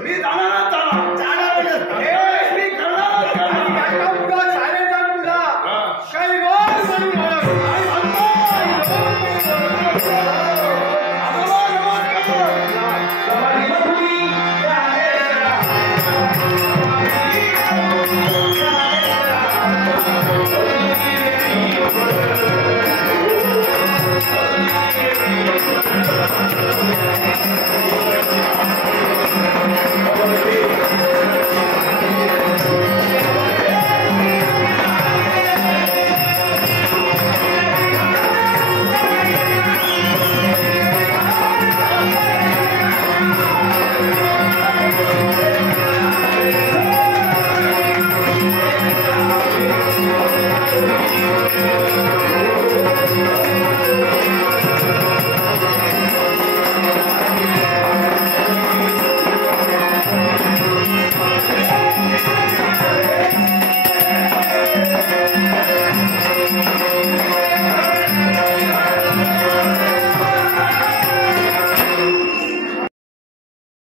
मी जाणारच जाणार. मी करणारच करणार. आणि याच्या पुढं सारेजण तुला शैवाल म्हणून समाधी